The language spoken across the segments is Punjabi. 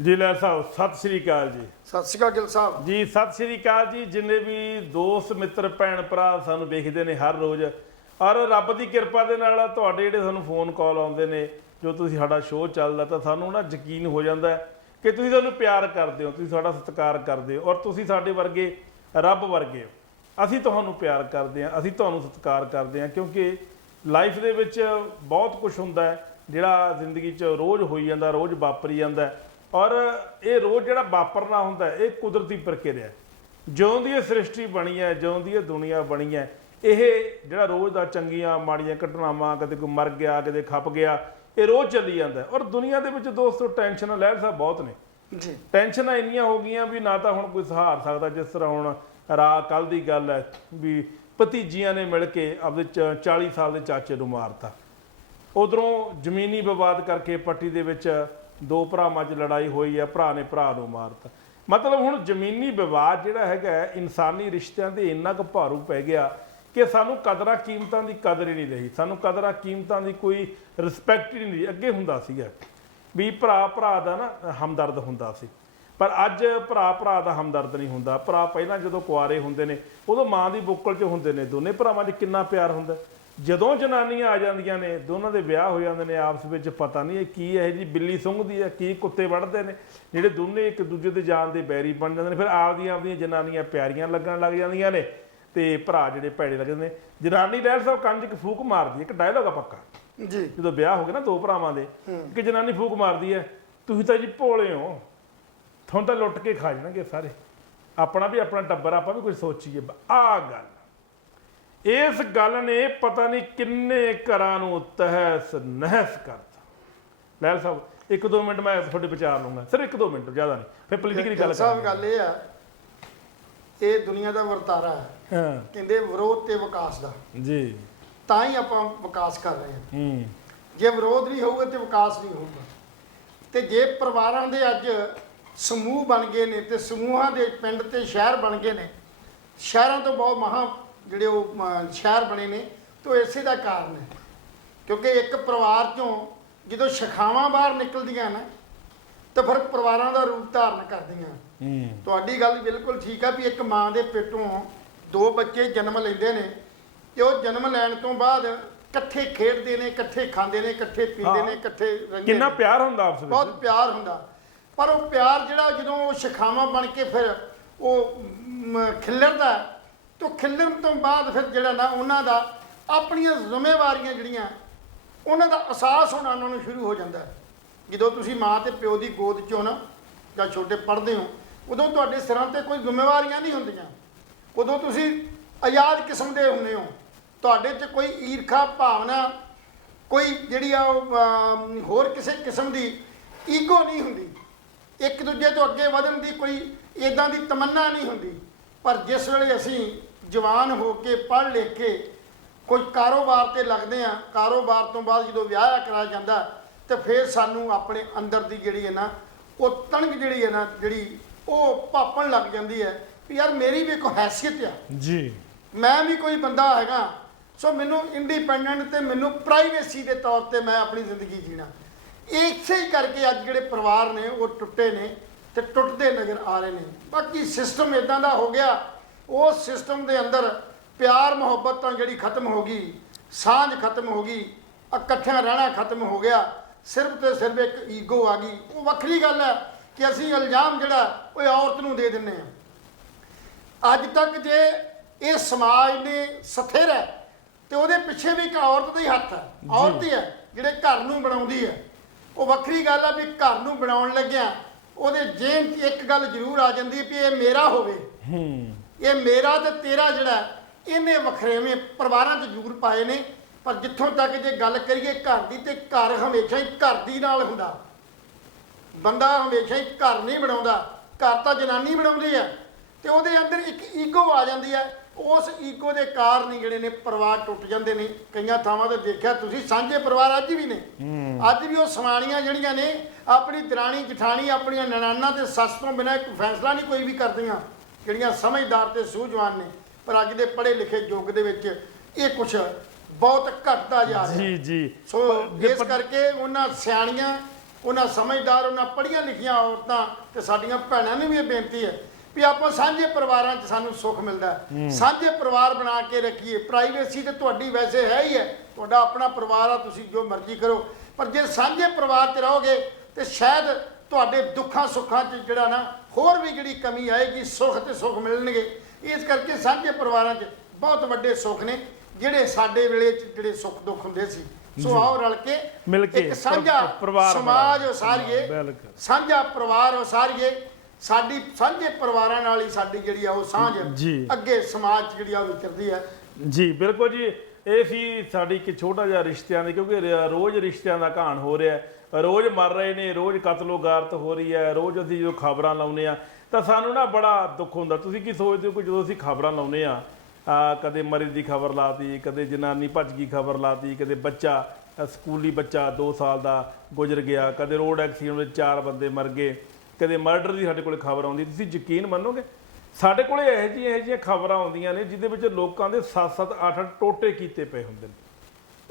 जी लैल साहब सत श्री अकाल जी। सत श्री अकाल गिल साहब जी सत श्री अकाल जी। जिन्ने भी दोस्त मित्र भैन भरा सानू देखते हैं हर रोज़ और रब की किरपा के नाल तुहाडे जिहड़े सानू फोन कॉल आउंदे ने जो तुसीं साडा शो चलदा तो सानू ना यकीन हो जाता है कि तुसीं सानू प्यार करदे हो, तुसीं साडा सत्कार करदे हो और तुसीं साडे वर्गे रब वर्गे हो। असीं तुहानू प्यार करदे हां, असीं तुहानू सत्कार करदे हां क्योंकि लाइफ दे विच बहुत कुछ हुंदा है जिहड़ा जिंदगी च रोज़ होई जांदा, रोज़ वापरी जांदा है और ये रोज़ जिहड़ा वापरना हुंदा है ये कुदरती प्रक्रिया है। ज्यों दी सृष्टि बनी है, ज्यों दी दुनिया बनी है, ये जिहड़ा रोज़ दा चंगियां माड़ियां घटनावां, कदे कोई मर गया कदे खप गया, ये रोज़ चली जाता है। और दुनिया दे विच दोस्तों टेंशन लहर साहब बहुत ने जी। टेंशन इन्नियां हो गई भी ना तो हुण कोई सहार सकदा। जिस तरह हुण कल की गल है भी भतीजियां ने मिल के अपने 40 साल के चाचे नूं मारता, उधरों जमीनी विवाद करके पट्टी दे विच दो भरावां च लड़ाई हुई है, भरा ने भरा नूं मारता। मतलब हुण जमीनी विवाद जिहड़ा हैगा इंसानी रिश्तिਆਂ ते इन्ना क भारू पै गया कि सानू कदरां कीमतां दी कदर ही नहीं रही, सानू कदरां कीमतां दी कोई रिस्पैक्ट ही नहीं रही। अगे हुंदा सीगा भी भरा भरा दा ना हमदर्द हुंदा सी, पर अज भरा भरा दा हमदर्द नहीं हुंदा। भरा पहलां जदों कुआरे हुंदे ने उदों माँ दी बुक्कल च हुंदे ने, दोने भरावां च किन्ना प्यार हुंदा। जदों जनानियां आ जांदियां ने दोनों दे विआह हो जांदे ने आपस विच पता नहीं की है जी बिल्ली सुंघदी है की कुत्ते वढ़दे ने, जिहड़े दोने एक दूजे दे जान दे बैरी बन जांदे ने। फिर आपदियां जनानियां प्यारियां लगन लग जांदियां ने ते भरा जिहड़े भैड़े लगदे ने। जनानी लहर साहब कंज एक फूक मारदी, एक डायलॉग आ पक्का जी। जो ब्याह हो गया ना दो भरावां दे, कि जनानी फूक मारदी है तुसीं तां जी भोले हो, तुहानूं तां लुੱਟ के खा जाणगे सारे, अपना भी अपना टब्बर आपां भी कुछ सोचीए। आ गल इस गल ने पता नहीं किन्ने घरां नूं तहस नहस करता। लहल साहब एक दो मिनट मैं थोड़े विचार लूँगा, सिर्फ एक दो मिनट ज़्यादा नहीं, फिर पोलीटिकल गल साहब गल ये है ये दुनिया का वरतारा है, हाँ कहते विरोध ते विकास का जी ਤਾਂ ਹੀ ਆਪਾਂ ਵਿਕਾਸ ਕਰ ਰਹੇ ਹਾਂ। ਜੇ ਵਿਰੋਧ ਨਹੀਂ ਹੋਊਗਾ ਤੇ ਵਿਕਾਸ ਨਹੀਂ ਹੋਊਗਾ। ਤੇ ਜੇ ਪਰਿਵਾਰਾਂ ਦੇ ਅੱਜ ਸਮੂਹ ਬਣ ਗਏ ਨੇ ਤੇ ਸਮੂਹਾਂ ਦੇ ਪਿੰਡ ਤੇ ਸ਼ਹਿਰ ਬਣ ਗਏ ਨੇ, ਸ਼ਹਿਰਾਂ ਤੋਂ ਬਹੁਤ ਮਹਾਂ ਜਿਹੜੇ ਉਹ ਸ਼ਹਿਰ ਬਣੇ ਨੇ ਤਾਂ ਇਸੇ ਦਾ ਕਾਰਨ ਹੈ ਕਿਉਂਕਿ ਇੱਕ ਪਰਿਵਾਰ ਚੋਂ ਜਦੋਂ ਸ਼ਖਾਵਾਂ ਬਾਹਰ ਨਿਕਲਦੀਆਂ ਨਾ ਤਾਂ ਫਿਰ ਪਰਿਵਾਰਾਂ ਦਾ ਰੂਪ ਧਾਰਨ ਕਰਦੀਆਂ। ਤੁਹਾਡੀ ਗੱਲ ਬਿਲਕੁਲ ਠੀਕ ਆ ਵੀ ਇੱਕ ਮਾਂ ਦੇ ਪੇਟੋਂ ਦੋ ਬੱਚੇ ਜਨਮ ਲੈਂਦੇ ਨੇ ਤੇ ਉਹ ਜਨਮ ਲੈਣ ਤੋਂ ਬਾਅਦ ਇਕੱਠੇ ਖੇਡਦੇ ਨੇ, ਇਕੱਠੇ ਖਾਂਦੇ ਨੇ, ਇਕੱਠੇ ਪੀਂਦੇ ਨੇ, ਇਕੱਠੇ ਰਹਿੰਦੇ। ਕਿੰਨਾ ਪਿਆਰ ਹੁੰਦਾ ਆਪਸ ਵਿੱਚ, ਬਹੁਤ ਪਿਆਰ ਹੁੰਦਾ। ਪਰ ਉਹ ਪਿਆਰ ਜਿਹੜਾ ਜਦੋਂ ਉਹ ਸ਼ਖਾਵਾਂ ਬਣ ਕੇ ਫਿਰ ਉਹ ਖਿੱਲਰਦਾ ਤਾਂ ਖਿੱਲਰਨ ਤੋਂ ਬਾਅਦ ਫਿਰ ਜਿਹੜਾ ਨਾ ਉਹਨਾਂ ਦਾ ਆਪਣੀਆਂ ਜ਼ਿੰਮੇਵਾਰੀਆਂ ਜਿਹੜੀਆਂ ਉਹਨਾਂ ਦਾ ਅਹਿਸਾਸ ਹੋਣਾ ਉਹਨਾਂ ਨੂੰ ਸ਼ੁਰੂ ਹੋ ਜਾਂਦਾ। ਜਦੋਂ ਤੁਸੀਂ ਮਾਂ ਤੇ ਪਿਓ ਦੀ ਗੋਦ 'ਚੋਂ ਨਾ ਜਾਂ ਛੋਟੇ ਪੜ੍ਹਦੇ ਹੋ ਉਦੋਂ ਤੁਹਾਡੇ ਸਿਰਾਂ ਤੇ ਕੋਈ ਜ਼ਿੰਮੇਵਾਰੀਆਂ ਨਹੀਂ ਹੁੰਦੀਆਂ, ਉਦੋਂ ਤੁਸੀਂ ਆਜ਼ਾਦ ਕਿਸਮ ਦੇ ਹੁੰਦੇ ਹੋ। ਤੁਹਾਡੇ 'ਚ ਕੋਈ ਈਰਖਾ ਭਾਵਨਾ, ਕੋਈ ਜਿਹੜੀ ਆ ਹੋਰ ਕਿਸੇ ਕਿਸਮ ਦੀ ਈਗੋ ਨਹੀਂ ਹੁੰਦੀ, ਇੱਕ ਦੂਜੇ ਤੋਂ ਅੱਗੇ ਵਧਣ ਦੀ ਕੋਈ ਇੱਦਾਂ ਦੀ ਤਮੰਨਾ ਨਹੀਂ ਹੁੰਦੀ। ਪਰ ਜਿਸ ਵੇਲੇ ਅਸੀਂ ਜਵਾਨ ਹੋ ਕੇ ਪੜ੍ਹ ਲਿਖ ਕੇ ਕੋਈ ਕਾਰੋਬਾਰ 'ਤੇ ਲੱਗਦੇ ਹਾਂ, ਕਾਰੋਬਾਰ ਤੋਂ ਬਾਅਦ ਜਦੋਂ ਵਿਆਹ ਕਰਾਇਆ ਜਾਂਦਾ ਤਾਂ ਫਿਰ ਸਾਨੂੰ ਆਪਣੇ ਅੰਦਰ ਦੀ ਜਿਹੜੀ ਹੈ ਨਾ ਉਹ ਤਣਕ ਜਿਹੜੀ ਹੈ ਨਾ ਜਿਹੜੀ ਉਹ ਭਾਪਣ ਲੱਗ ਜਾਂਦੀ ਹੈ ਵੀ ਯਾਰ ਮੇਰੀ ਵੀ ਕੋਈ ਹੈਸੀਅਤ ਆ ਜੀ, ਮੈਂ ਵੀ ਕੋਈ ਬੰਦਾ ਹੈਗਾ। ਸੋ ਮੈਨੂੰ ਇੰਡੀਪੈਂਡੈਂਟ ਤੇ ਮੈਨੂੰ ਪ੍ਰਾਈਵੇਸੀ ਦੇ ਤੌਰ ਤੇ ਮੈਂ ਆਪਣੀ ਜ਼ਿੰਦਗੀ ਜੀਣਾ। ਇਸੇ ਹੀ ਕਰਕੇ ਅੱਜ ਜਿਹੜੇ ਪਰਿਵਾਰ ਨੇ ਉਹ ਟੁੱਟੇ ਨੇ ਤੇ ਟੁੱਟਦੇ ਨਜ਼ਰ ਆ ਰਹੇ ਨੇ। ਬਾਕੀ ਸਿਸਟਮ ਇਦਾਂ ਦਾ ਹੋ ਗਿਆ, ਉਸ ਸਿਸਟਮ ਦੇ ਅੰਦਰ ਪਿਆਰ ਮੁਹੱਬਤ ਤਾਂ ਜਿਹੜੀ ਖਤਮ ਹੋ ਗਈ, ਸਾਂਝ ਖਤਮ ਹੋ ਗਈ, ਇਕੱਠਿਆਂ ਰਹਿਣਾ ਖਤਮ ਹੋ ਗਿਆ, ਸਿਰਫ ਤੇ ਸਿਰਫ ਇੱਕ ਈਗੋ ਆ ਗਈ। ਉਹ ਵੱਖਰੀ ਗੱਲ ਹੈ ਕਿ ਅਸੀਂ ਇਲਜ਼ਾਮ ਜਿਹੜਾ ਉਹ ਔਰਤ ਨੂੰ ਦੇ ਦਿੰਦੇ ਹਾਂ। ਅੱਜ ਤੱਕ ਜੇ ਇਹ ਸਮਾਜ ਨੇ ਸਥਿਰ ਹੈ ਤੇ ਉਹਦੇ ਪਿੱਛੇ ਵੀ ਇੱਕ ਔਰਤ ਦਾ ਹੀ ਹੱਥ ਹੈ, ਔਰਤ ਹੀ ਹੈ ਜਿਹੜੇ ਘਰ ਨੂੰ ਬਣਾਉਂਦੀ ਹੈ। ਉਹ ਵੱਖਰੀ ਗੱਲ ਆ ਵੀ ਘਰ ਨੂੰ ਬਣਾਉਣ ਲੱਗਿਆ ਉਹਦੇ ਜੇਨ 'ਚ ਇੱਕ ਗੱਲ ਜ਼ਰੂਰ ਆ ਜਾਂਦੀ ਵੀ ਇਹ ਮੇਰਾ ਹੋਵੇ। ਇਹ ਮੇਰਾ ਤੇ ਤੇਰਾ ਜਿਹੜਾ ਇਹਨੇ ਵੱਖਰੇਵੇਂ ਪਰਿਵਾਰਾਂ 'ਚ ਜ਼ਰੂਰ ਪਾਏ ਨੇ। ਪਰ ਜਿੱਥੋਂ ਤੱਕ ਜੇ ਗੱਲ ਕਰੀਏ ਘਰ ਦੀ ਤੇ ਘਰ ਹਮੇਸ਼ਾ ਹੀ ਘਰ ਦੀ ਨਾਲ ਹੁੰਦਾ, ਬੰਦਾ ਹਮੇਸ਼ਾ ਹੀ ਘਰ ਨਹੀਂ ਬਣਾਉਂਦਾ, ਘਰ ਤਾਂ ਜਨਾਨੀ ਬਣਾਉਂਦੀ ਹੈ ਤੇ ਉਹਦੇ ਅੰਦਰ ਇੱਕ ਈਗੋ ਆ ਜਾਂਦੀ ਹੈ। ਉਸ ਈਗੋ ਦੇ ਕਾਰਨ ਹੀ ਜਿਹੜੇ ਨੇ ਪਰਿਵਾਰ ਟੁੱਟ ਜਾਂਦੇ ਨੇ। ਕਈਆਂ ਥਾਵਾਂ ਤੇ ਦੇਖਿਆ ਤੁਸੀਂ ਸਾਂਝੇ ਪਰਿਵਾਰ ਅੱਜ ਵੀ ਨੇ, ਅੱਜ ਵੀ ਉਹ ਸਵਾਣੀਆਂ ਜਿਹੜੀਆਂ ਨੇ ਆਪਣੀ ਦਰਾਣੀ ਜਠਾਣੀ ਆਪਣੀਆਂ ਨਨਾਨਾ ਤੇ ਸੱਸ ਤੋਂ ਬਿਨਾਂ ਇੱਕ ਫੈਸਲਾ ਨਹੀਂ ਕੋਈ ਵੀ ਕਰਦੀਆਂ, ਜਿਹੜੀਆਂ ਸਮਝਦਾਰ ਤੇ ਸੂਝਵਾਨ ਨੇ। ਪਰ ਅੱਜ ਦੇ ਪੜ੍ਹੇ ਲਿਖੇ ਯੁੱਗ ਦੇ ਵਿੱਚ ਇਹ ਕੁਛ ਬਹੁਤ ਘਟਦਾ ਜਾ ਰਿਹਾ। ਜੀ ਜੀ। ਸੋ ਇਸ ਕਰਕੇ ਉਹਨਾਂ ਸਿਆਣੀਆਂ ਉਹਨਾਂ ਸਮਝਦਾਰ, ਉਹਨਾਂ ਪੜ੍ਹੀਆਂ ਲਿਖੀਆਂ ਔਰਤਾਂ ਤੇ ਸਾਡੀਆਂ ਭੈਣਾਂ ਨੂੰ ਵੀ ਇਹ ਬੇਨਤੀ ਹੈ ਵੀ ਆਪਾਂ ਸਾਂਝੇ ਪਰਿਵਾਰਾਂ 'ਚ ਸਾਨੂੰ ਸੁੱਖ ਮਿਲਦਾ ਹੈ। ਸਾਂਝੇ ਪਰਿਵਾਰ ਬਣਾ ਕੇ ਰੱਖੀਏ। ਪ੍ਰਾਈਵੇਸੀ ਤੇ ਤੁਹਾਡੀ ਵੈਸੇ ਹੈ ਹੀ ਹੈ, ਤੁਹਾਡਾ ਆਪਣਾ ਪਰਿਵਾਰ ਆ, ਤੁਸੀਂ ਜੋ ਮਰਜ਼ੀ ਕਰੋ, ਪਰ ਜੇ ਸਾਂਝੇ ਪਰਿਵਾਰ 'ਚ ਰਹੋਗੇ ਤੇ ਸ਼ਾਇਦ ਤੁਹਾਡੇ ਦੁੱਖਾਂ ਸੁੱਖਾਂ 'ਚ ਜਿਹੜਾ ਨਾ ਹੋਰ ਵੀ ਜਿਹੜੀ ਕਮੀ ਆਏਗੀ, ਸੁੱਖ ਤੇ ਸੁੱਖ ਮਿਲਣਗੇ। ਇਸ ਕਰਕੇ ਸਾਂਝੇ ਪਰਿਵਾਰਾਂ 'ਚ ਬਹੁਤ ਵੱਡੇ ਸੁੱਖ ਨੇ ਜਿਹੜੇ ਸਾਡੇ ਵੇਲੇ 'ਚ ਜਿਹੜੇ ਸੁੱਖ ਦੁੱਖ ਹੁੰਦੇ ਸੀ। ਸੋ ਆਓ ਰਲ ਕੇ ਮਿਲ ਕੇ ਇੱਕ ਸਾਂਝਾ ਪਰਿਵਾਰ ਸਮਾਜ ਉਸਾਰੀਏ, ਬਿਲਕੁਲ ਸਾਂਝਾ ਪਰਿਵਾਰ ਉਸਾਰੀਏ। ਸਾਡੀ ਸਾਂਝੇ ਪਰਿਵਾਰਾਂ ਨਾਲ ਹੀ ਸਾਡੀ ਜਿਹੜੀ ਆ ਉਹ ਸਾਂਝ ਅੱਗੇ ਸਮਾਜ 'ਚ ਜਿਹੜੀ ਆ ਉਹ ਵਿਚਰਦੀ ਹੈ। ਜੀ ਬਿਲਕੁਲ ਜੀ। ਇਹ ਸੀ ਸਾਡੀ ਇੱਕ ਛੋਟਾ ਜਿਹਾ ਰਿਸ਼ਤਿਆਂ ਦੇ, ਕਿਉਂਕਿ ਰੋਜ਼ ਰਿਸ਼ਤਿਆਂ ਦਾ ਕਹਾਣ ਹੋ ਰਿਹਾ, ਰੋਜ਼ ਮਰ ਰਹੇ ਨੇ, ਰੋਜ਼ ਕਤਲੋ ਗਾਰਤ ਹੋ ਰਹੀ ਹੈ, ਰੋਜ਼ ਅਸੀਂ ਜਦੋਂ ਖਬਰਾਂ ਲਾਉਂਦੇ ਆ ਤਾਂ ਸਾਨੂੰ ਨਾ ਬੜਾ ਦੁੱਖ ਹੁੰਦਾ। ਤੁਸੀਂ ਕੀ ਸੋਚਦੇ ਹੋ ਕਿ ਜਦੋਂ ਅਸੀਂ ਖਬਰਾਂ ਲਾਉਂਦੇ ਆ, ਕਦੇ ਮਰੀਜ਼ ਦੀ ਖਬਰ ਲਾਤੀ, ਕਦੇ ਜਨਾਨੀ ਭੱਜ ਗਈ ਖਬਰ ਲਾਤੀ, ਕਦੇ ਬੱਚਾ ਸਕੂਲੀ ਬੱਚਾ 2 ਸਾਲ ਦਾ ਗੁਜ਼ਰ ਗਿਆ, ਕਦੇ ਰੋਡ ਐਕਸੀਡੈਂਟ ਵਿੱਚ 4 ਬੰਦੇ ਮਰ ਗਏ, ਕਦੇ ਮਰਡਰ ਦੀ ਸਾਡੇ ਕੋਲ ਖਬਰ ਆਉਂਦੀ। ਤੁਸੀਂ ਯਕੀਨ ਮੰਨੋਗੇ ਸਾਡੇ ਕੋਲ ਇਹੋ ਜਿਹੀਆਂ ਖਬਰਾਂ ਆਉਂਦੀਆਂ ਨੇ ਜਿਹਦੇ ਵਿੱਚ ਲੋਕਾਂ ਦੇ 7-7 8-8 ਟੋਟੇ ਕੀਤੇ ਪਏ ਹੁੰਦੇ ਨੇ।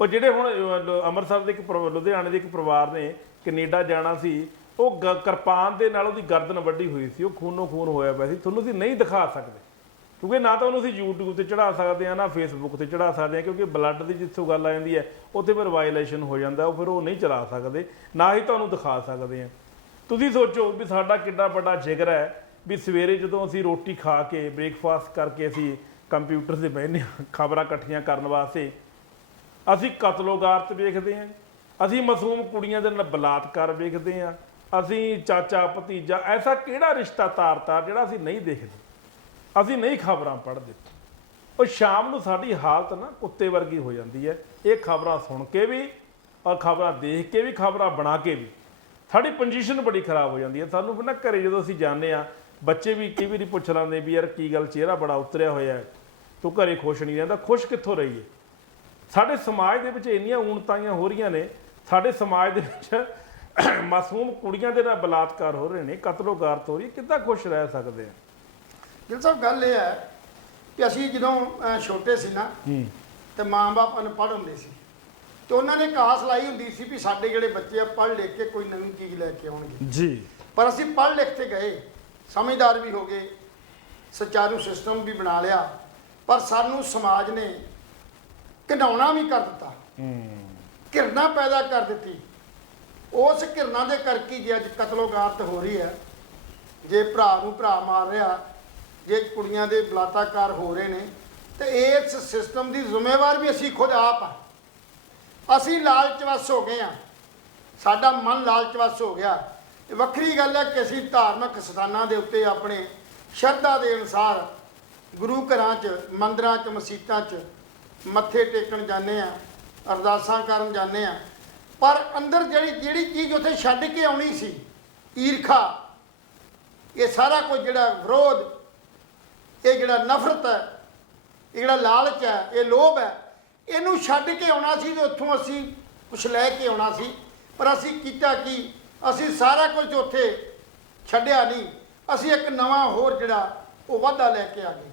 ਉਹ ਜਿਹੜੇ ਹੁਣ ਅੰਮ੍ਰਿਤਸਰ ਦੇ ਲੁਧਿਆਣੇ ਦੇ ਇੱਕ ਪਰਿਵਾਰ ਨੇ ਕੈਨੇਡਾ ਜਾਣਾ ਸੀ, ਉਹ ਕਿਰਪਾਨ ਦੇ ਨਾਲ ਉਹਦੀ ਗਰਦਨ ਵੱਢੀ ਹੋਈ ਸੀ, ਉਹ ਖੂਨੋਂ ਖੂਨ ਹੋਇਆ ਪਿਆ ਸੀ। ਤੁਹਾਨੂੰ ਅਸੀਂ ਨਹੀਂ ਦਿਖਾ ਸਕਦੇ ਕਿਉਂਕਿ ਨਾ ਤਾਂ ਉਹਨੂੰ ਅਸੀਂ YouTube ਤੇ ਚੜਾ ਸਕਦੇ ਹਾਂ, ਨਾ Facebook ਤੇ ਚੜਾ ਸਕਦੇ ਹਾਂ, ਕਿਉਂਕਿ ਬਲੱਡ ਦੀ ਜਿੱਥੋਂ ਗੱਲ ਆ ਜਾਂਦੀ ਹੈ ਉੱਥੇ ਫਿਰ ਵਾਇਲੇਸ਼ਨ ਹੋ ਜਾਂਦਾ, ਉਹ ਫਿਰ ਉਹ ਨਹੀਂ ਚਲਾ ਸਕਦੇ, ਨਾ ਹੀ ਤੁਹਾਨੂੰ ਦਿਖਾ ਸਕਦੇ ਹਾਂ। ਤੁਸੀਂ ਸੋਚੋ ਵੀ ਸਾਡਾ ਕਿੰਨਾ ਵੱਡਾ ਜਿਗਰ ਹੈ ਵੀ ਸਵੇਰੇ ਜਦੋਂ ਅਸੀਂ ਰੋਟੀ ਖਾ ਕੇ ਬ੍ਰੇਕਫਾਸਟ ਕਰਕੇ ਅਸੀਂ ਕੰਪਿਊਟਰ 'ਤੇ ਬਹਿੰਦੇ ਹਾਂ ਖਬਰਾਂ ਇਕੱਠੀਆਂ ਕਰਨ ਵਾਸਤੇ, ਅਸੀਂ ਕਤਲੋਗਾਰਤ ਵੇਖਦੇ ਹਾਂ, ਅਸੀਂ ਮਾਸੂਮ ਕੁੜੀਆਂ ਦੇ ਨਾਲ ਬਲਾਤਕਾਰ ਵੇਖਦੇ ਹਾਂ, ਅਸੀਂ ਚਾਚਾ ਭਤੀਜਾ, ਐਸਾ ਕਿਹੜਾ ਰਿਸ਼ਤਾ ਤਾਰ ਜਿਹੜਾ ਅਸੀਂ ਨਹੀਂ ਦੇਖਦੇ, ਅਸੀਂ ਨਹੀਂ ਖਬਰਾਂ ਪੜ੍ਹਦੇ। ਉਹ ਸ਼ਾਮ ਨੂੰ ਸਾਡੀ ਹਾਲਤ ਨਾ ਕੁੱਤੇ ਵਰਗੀ ਹੋ ਜਾਂਦੀ ਹੈ, ਇਹ ਖਬਰਾਂ ਸੁਣ ਕੇ ਵੀ ਔਰ ਖਬਰਾਂ ਦੇਖ ਕੇ ਵੀ, ਖਬਰਾਂ ਬਣਾ ਕੇ ਵੀ ਸਾਡੀ ਪੋਜੀਸ਼ਨ ਬੜੀ ਖਰਾਬ ਹੋ ਜਾਂਦੀ ਹੈ। ਸਾਨੂੰ ਨਾ ਘਰੇ ਜਦੋਂ ਅਸੀਂ ਜਾਂਦੇ ਹਾਂ, ਬੱਚੇ ਵੀ ਕਈ ਵਾਰੀ ਪੁੱਛ ਲੈਂਦੇ ਵੀ ਯਾਰ ਕੀ ਗੱਲ, ਚਿਹਰਾ ਬੜਾ ਉਤਰਿਆ ਹੋਇਆ ਹੈ, ਤੂੰ ਘਰੇ ਖੁਸ਼ ਨਹੀਂ ਰਹਿੰਦਾ। ਖੁਸ਼ ਕਿੱਥੋਂ ਰਹੀਏ? ਸਾਡੇ ਸਮਾਜ ਦੇ ਵਿੱਚ ਇੰਨੀਆਂ ਊਣਤਾਈਆਂ ਹੋ ਰਹੀਆਂ ਨੇ, ਸਾਡੇ ਸਮਾਜ ਦੇ ਵਿੱਚ ਮਾਸੂਮ ਕੁੜੀਆਂ ਦੇ ਨਾਲ ਬਲਾਤਕਾਰ ਹੋ ਰਹੇ ਨੇ, ਕਤਲੋਗਾਰਤ ਹੋ ਰਹੀ ਹੈ, ਕਿੱਦਾਂ ਖੁਸ਼ ਰਹਿ ਸਕਦੇ ਆ? ਗਿਲ ਸਾਹਿਬ ਗੱਲ ਇਹ ਹੈ ਕਿ ਅਸੀਂ ਜਦੋਂ ਛੋਟੇ ਸੀ ਨਾ ਤੇ ਮਾਂ-ਬਾਪ ਅਨਪੜ੍ਹ ਹੁੰਦੇ ਸੀ ਤੇ ਉਹਨਾਂ ਨੇ ਕਾਸ ਲਾਈ ਹੁੰਦੀ ਸੀ ਵੀ ਸਾਡੇ ਜਿਹੜੇ ਬੱਚੇ ਆ ਪੜ੍ਹ ਲਿਖ ਕੇ ਕੋਈ ਨਵੀਂ ਚੀਜ਼ ਲੈ ਕੇ ਆਉਣਗੇ ਜੀ। ਪਰ ਅਸੀਂ ਪੜ੍ਹ ਲਿਖ ਕੇ ਗਏ, ਸਮਝਦਾਰ ਵੀ ਹੋ ਗਏ, ਸੁਚਾਰੂ ਸਿਸਟਮ ਵੀ ਬਣਾ ਲਿਆ, ਪਰ ਸਾਨੂੰ ਸਮਾਜ ਨੇ ਘਿਨਾਉਣਾ ਵੀ ਕਰ ਦਿੱਤਾ, ਘਿਰਨਾ ਪੈਦਾ ਕਰ ਦਿੱਤੀ। ਉਸ ਘਿਰਨਾ ਦੇ ਕਰਕੇ ਜੇ ਅੱਜ ਕਤਲੋਗਾਰਤ ਹੋ ਰਹੀ ਹੈ, ਜੇ ਭਰਾ ਨੂੰ ਭਰਾ ਮਾਰ ਰਿਹਾ, ਜੇ ਕੁੜੀਆਂ ਦੇ ਬਲਾਤਕਾਰ ਹੋ ਰਹੇ ਨੇ, ਤੇ ਇਸ ਸਿਸਟਮ ਦੀ ਜ਼ਿੰਮੇਵਾਰ ਵੀ ਅਸੀਂ ਖੁਦ ਆਪ ਆ। ਅਸੀਂ ਲਾਲਚਵਸ ਹੋ ਗਏ ਆ, ਸਾਡਾ ਮਨ ਲਾਲਚਵਸ ਹੋ ਗਿਆ। ਇਹ ਵੱਖਰੀ ਗੱਲ ਹੈ ਕਿ ਅਸੀਂ ਧਾਰਮਿਕ ਸਥਾਨਾਂ ਦੇ ਉੱਤੇ ਆਪਣੇ ਸ਼ਰਧਾ ਦੇ ਅਨੁਸਾਰ ਗੁਰੂ ਘਰਾਂ 'ਚ, ਮੰਦਿਰਾਂ 'ਚ, ਮਸੀਤਾਂ 'ਚ ਮੱਥੇ ਟੇਕਣ ਜਾਂਦੇ ਆ, ਅਰਦਾਸਾਂ ਕਰਨ ਜਾਂਦੇ ਆ, ਪਰ ਅੰਦਰ ਜਿਹੜੀ ਚੀਜ਼ ਉੱਥੇ ਛੱਡ ਕੇ ਆਉਣੀ ਸੀ, ਈਰਖਾ, ਇਹ ਸਾਰਾ ਕੁਝ ਜਿਹੜਾ ਵਿਰੋਧ, ਇਹ ਜਿਹੜਾ ਨਫ਼ਰਤ ਹੈ, ਇਹ ਜਿਹੜਾ ਲਾਲਚ ਹੈ, ਇਹ ਲੋਭ ਹੈ, ਇਹਨੂੰ ਛੱਡ ਕੇ ਆਉਣਾ ਸੀ ਤੇ ਉੱਥੋਂ ਅਸੀਂ ਕੁਛ ਲੈ ਕੇ ਆਉਣਾ ਸੀ। ਪਰ ਅਸੀਂ ਕੀਤਾ ਕੀ? ਅਸੀਂ ਸਾਰਾ ਕੁਝ ਉੱਥੇ ਛੱਡਿਆ ਨਹੀਂ, ਅਸੀਂ ਇੱਕ ਨਵਾਂ ਹੋਰ ਜਿਹੜਾ ਉਹ ਵਾਧਾ ਲੈ ਕੇ ਆ ਗਏ।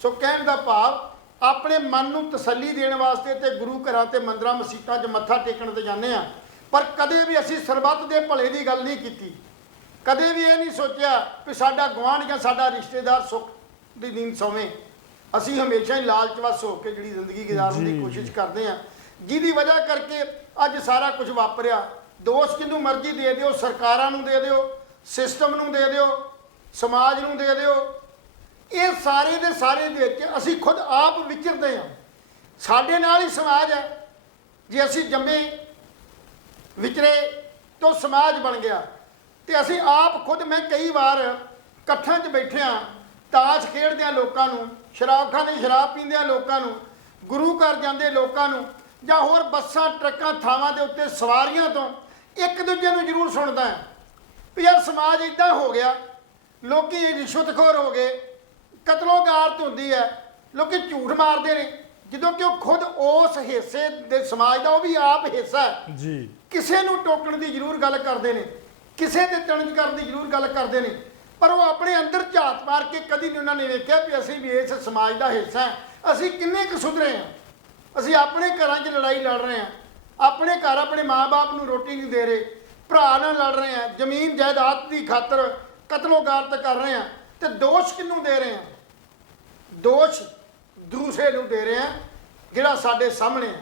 ਸੋ ਕਹਿਣ ਦਾ ਭਾਵ, ਆਪਣੇ ਮਨ ਨੂੰ ਤਸੱਲੀ ਦੇਣ ਵਾਸਤੇ ਤੇ ਗੁਰੂ ਘਰਾਂ ਤੇ ਮੰਦਰਾਂ ਮਸੀਤਾਂ 'ਚ ਮੱਥਾ ਟੇਕਣ ਤੇ ਜਾਂਦੇ ਆ, ਪਰ ਕਦੇ ਵੀ ਅਸੀਂ ਸਰਬੱਤ ਦੇ ਭਲੇ ਦੀ ਗੱਲ ਨਹੀਂ ਕੀਤੀ। ਕਦੇ ਵੀ ਇਹ ਨਹੀਂ ਸੋਚਿਆ ਕਿ ਸਾਡਾ ਗੁਆਂਢ ਜਾਂ ਸਾਡਾ ਰਿਸ਼ਤੇਦਾਰ ਸੁੱਖ ਦੀ ਨੀਂਦ ਸੋਵੇ। ਅਸੀਂ ਹਮੇਸ਼ਾ ਹੀ ਲਾਲਚਵਸ ਹੋ ਕੇ ਜਿਹੜੀ ਜ਼ਿੰਦਗੀ ਗੁਜ਼ਾਰਨ ਦੀ ਕੋਸ਼ਿਸ਼ ਕਰਦੇ ਹਾਂ, ਜਿਹਦੀ ਵਜ੍ਹਾ ਕਰਕੇ ਅੱਜ ਸਾਰਾ ਕੁਝ ਵਾਪਰਿਆ। ਦੋਸ਼ ਕਿਹਨੂੰ ਮਰਜ਼ੀ ਦੇ ਦਿਓ, ਸਰਕਾਰਾਂ ਨੂੰ ਦੇ ਦਿਓ, ਸਿਸਟਮ ਨੂੰ ਦੇ ਦਿਓ, ਸਮਾਜ ਨੂੰ ਦੇ ਦਿਓ, ਇਹ ਸਾਰੇ ਦੇ ਸਾਰੇ ਦੇ ਵਿੱਚ ਅਸੀਂ ਖੁਦ ਆਪ ਵਿਚਰਦੇ ਹਾਂ। ਸਾਡੇ ਨਾਲ ਹੀ ਸਮਾਜ ਹੈ। ਜੇ ਅਸੀਂ ਜੰਮੇ ਵਿਚਰੇ ਤਾਂ ਸਮਾਜ ਬਣ ਗਿਆ, ਤੇ ਅਸੀਂ ਆਪ ਖੁਦ, ਮੈਂ ਕਈ ਵਾਰ ਇਕੱਠਾਂ 'ਚ ਬੈਠਿਆਂ ਤਾਸ਼ ਖੇਡਦਿਆਂ ਲੋਕਾਂ ਨੂੰ, ਸ਼ਰਾਬਖਾਨੇ ਸ਼ਰਾਬ ਪੀਂਦਿਆਂ ਲੋਕਾਂ ਨੂੰ, ਗੁਰੂ ਘਰ ਜਾਂਦੇ ਲੋਕਾਂ ਨੂੰ, ਜਾਂ ਹੋਰ ਬੱਸਾਂ ਟਰੱਕਾਂ ਥਾਵਾਂ ਦੇ ਉੱਤੇ ਸਵਾਰੀਆਂ ਤੋਂ ਇੱਕ ਦੂਜੇ ਨੂੰ ਜ਼ਰੂਰ ਸੁਣਦਾ ਹੈ ਵੀ ਯਾਰ ਸਮਾਜ ਇੱਦਾਂ ਹੋ ਗਿਆ, ਲੋਕੀ ਰਿਸ਼ਵਤਖੋਰ ਹੋ ਗਏ, ਕਤਲੋਗਾਰਤ ਹੁੰਦੀ ਹੈ, ਲੋਕੀ ਝੂਠ ਮਾਰਦੇ ਨੇ, ਜਦੋਂ ਕਿ ਉਹ ਖੁਦ ਉਸ ਹਿੱਸੇ ਦੇ ਸਮਾਜ ਦਾ ਉਹ ਵੀ ਆਪ ਹਿੱਸਾ ਹੈ ਜੀ। ਕਿਸੇ ਨੂੰ ਟੋਕਣ ਦੀ ਜ਼ਰੂਰ ਗੱਲ ਕਰਦੇ ਨੇ, ਕਿਸੇ ਦੇ ਤਣਜ ਕਰਨ ਦੀ ਜ਼ਰੂਰ ਗੱਲ ਕਰਦੇ ਨੇ, ਪਰ ਉਹ ਆਪਣੇ ਅੰਦਰ ਝਾਤ ਮਾਰ ਕੇ ਕਦੀ ਨਹੀਂ ਉਹਨਾਂ ਨੇ ਵੇਖਿਆ ਵੀ ਅਸੀਂ ਵੀ ਇਸ ਸਮਾਜ ਦਾ ਹਿੱਸਾ ਹਾਂ। ਅਸੀਂ ਕਿੰਨੇ ਕੁ ਸੁਧਰੇ ਹਾਂ? ਅਸੀਂ ਆਪਣੇ ਘਰਾਂ 'ਚ ਲੜਾਈ ਲੜ ਰਹੇ ਹਾਂ, ਆਪਣੇ ਘਰ ਆਪਣੇ ਮਾਂ-ਬਾਪ ਨੂੰ ਰੋਟੀ ਨਹੀਂ ਦੇ ਰਹੇ, ਭਰਾ ਨਾਲ ਲੜ ਰਹੇ ਆ, ਜ਼ਮੀਨ ਜਾਇਦਾਦ ਦੀ ਖਾਤਰ ਕਤਲੋਗਾਰਤ ਕਰ ਰਹੇ ਆ, ਤੇ ਦੋਸ਼ ਕਿਹਨੂੰ ਦੇ ਰਹੇ ਆ? ਦੋਸ਼ ਦੂਸਰੇ ਨੂੰ ਦੇ ਰਹੇ ਆ ਜਿਹੜਾ ਸਾਡੇ ਸਾਹਮਣੇ ਆ,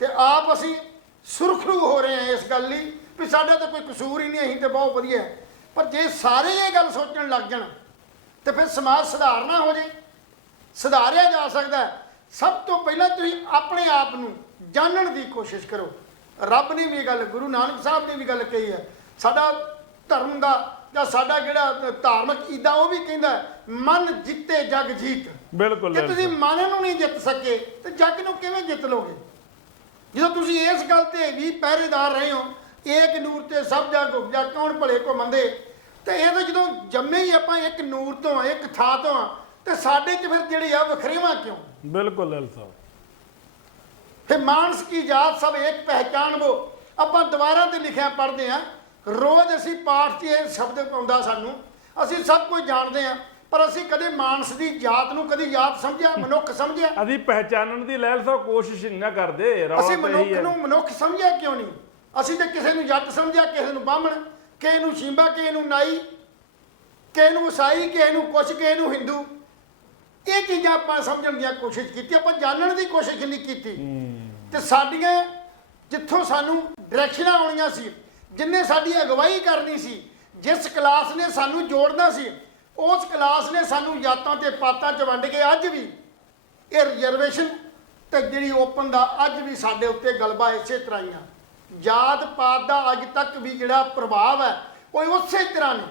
ਤੇ ਆਪ ਅਸੀਂ ਸੁਰਖਰੂ ਹੋ ਰਹੇ ਆ ਇਸ ਗੱਲ ਲਈ ਵੀ ਸਾਡਾ ਤਾਂ ਕੋਈ ਕਸੂਰ ਹੀ ਨਹੀਂ, ਅਸੀਂ ਤੇ ਬਹੁਤ ਵਧੀਆ। ਪਰ ਜੇ ਸਾਰੇ ਇਹ ਗੱਲ ਸੋਚਣ ਲੱਗ ਜਾਣ ਤੇ ਫਿਰ ਸਮਾਜ ਸੁਧਾਰਨਾ ਹੋ ਜੇ, ਸੁਧਾਰਿਆ ਜਾ ਸਕਦਾ ਹੈ। ਸਭ ਤੋਂ ਪਹਿਲਾਂ ਤੁਸੀਂ ਆਪਣੇ ਆਪ ਨੂੰ ਜਾਣਨ ਦੀ ਕੋਸ਼ਿਸ਼ ਕਰੋ। ਰੱਬ ਨੇ ਵੀ ਗੱਲ, ਗੁਰੂ ਨਾਨਕ ਸਾਹਿਬ ਨੇ ਵੀ ਗੱਲ ਕਹੀ ਹੈ, ਸਾਡਾ ਧਰਮ ਦਾ ਜਾਂ ਸਾਡਾ ਜਿਹੜਾ ਧਾਰਮਿਕ ਈਦਾ ਉਹ ਵੀ ਕਹਿੰਦਾ ਮਨ ਜਿੱਤੇ ਜਗ ਜੀਤ। ਬਿਲਕੁਲ। ਜੇ ਤੁਸੀਂ ਮਨ ਨੂੰ ਨਹੀਂ ਜਿੱਤ ਸਕੇ ਤੇ ਜਗ ਨੂੰ ਕਿਵੇਂ ਜਿੱਤ ਲੋਗੇ? ਜਦੋਂ ਤੁਸੀਂ ਇਸ ਗੱਲ ਤੇ ਵੀ ਪਹਿਰੇਦਾਰ ਰਹੇ ਹੋ, ਏਕ ਨੂਰ ਤੇ ਸਭ ਜਗ ਉਪਜਾ ਕੌਣ ਭਲੇ ਕੋ ਮੰਦੇ, ਤੇ ਇਹ ਤਾਂ ਜਦੋਂ ਜੰਮੇ ਹੀ ਆਪਾਂ ਇੱਕ ਨੂਰ ਤੋਂ ਆ, ਇੱਕ ਥਾਂ ਤੋਂ ਆ, ਤੇ ਸਾਡੇ 'ਚ ਫਿਰ ਜਿਹੜੀ ਆ ਵਖਰੇਵਾਂ ਕਿਉਂ? ਬਿਲਕੁਲ ਲਾਲ ਸਾਹਿਬ। ਫਿਰ ਮਾਨਸ ਕੀ ਜਾਤ ਸਭ ਇੱਕ ਪਹਿਚਾਨ ਵੋ, ਆਪਾਂ ਦੁਬਾਰਾ ਤੇ ਲਿਖਿਆ ਪੜ੍ਹਦੇ ਆ, ਰੋਜ਼ ਅਸੀਂ ਪਾਠ 'ਚ ਇਹ ਸ਼ਬਦ ਪਾਉਂਦਾ ਸਾਨੂੰ, ਅਸੀਂ ਸਭ ਕੁਝ ਜਾਣਦੇ ਆ, ਪਰ ਅਸੀਂ ਕਦੇ ਮਾਨਸ ਦੀ ਜਾਤ ਨੂੰ ਕਦੀ ਜਾਤ ਸਮਝਿਆ, ਮਨੁੱਖ ਸਮਝਿਆ? ਅਸੀਂ ਪਹਿਚਾਨਣ ਦੀ ਲਾਲ ਸਾਹਿਬ ਕੋਸ਼ਿਸ਼ ਨਹੀਂ ਨਾ ਕਰਦੇ। ਅਸੀਂ ਮਨੁੱਖ ਨੂੰ ਮਨੁੱਖ ਸਮਝਿਆ ਕਿਉਂ ਨਹੀਂ? ਅਸੀਂ ਤਾਂ ਕਿਸੇ ਨੂੰ ਜੱਟ ਸਮਝਿਆ, ਕਿਸੇ ਨੂੰ ਬਾਹਮਣ, ਕਿਸੇ ਨੂੰ ਸ਼ੀਂਬਾ, ਕਿਸੇ ਨੂੰ ਨਾਈ, ਕਿਸੇ ਨੂੰ ਈਸਾਈ, ਕਿਸੇ ਨੂੰ ਕੁਛ, ਕਿਸੇ ਨੂੰ ਹਿੰਦੂ। ਇਹ ਚੀਜ਼ਾਂ ਆਪਾਂ ਸਮਝਣ ਦੀ ਕੋਸ਼ਿਸ਼ ਕੀਤੀ, ਆਪਾਂ ਜਾਣਨ ਦੀ ਕੋਸ਼ਿਸ਼ ਨਹੀਂ ਕੀਤੀ। ਤੇ ਸਾਡੀਆਂ ਜਿੱਥੋਂ ਸਾਨੂੰ ਡਾਇਰੈਕਸ਼ਨਾਂ ਆਉਣੀਆਂ ਸੀ, ਜਿੰਨੇ ਸਾਡੀ ਅਗਵਾਈ ਕਰਨੀ ਸੀ, ਜਿਸ ਕਲਾਸ ਨੇ ਸਾਨੂੰ ਜੋੜਨਾ ਸੀ, ਉਸ ਕਲਾਸ ਨੇ ਸਾਨੂੰ ਜਾਤਾਂ ਤੇ ਪਾਤਾਂ 'ਚ ਵੰਡ ਕੇ ਅੱਜ ਵੀ ਇਹ ਰਿਜ਼ਰਵੇਸ਼ਨ ਤੇ ਜਿਹੜੀ ਓਪਨ ਦਾ ਅੱਜ ਵੀ ਸਾਡੇ ਉੱਤੇ ਗਲਬਾ ਇਸੇ ਤਰ੍ਹਾਂ ਹੀ ਆ। ਜਾਤ ਪਾਤ ਦਾ ਅੱਜ ਤੱਕ ਵੀ ਜਿਹੜਾ ਪ੍ਰਭਾਵ ਹੈ ਉਹ ਉਸੇ ਤਰ੍ਹਾਂ ਨੇ,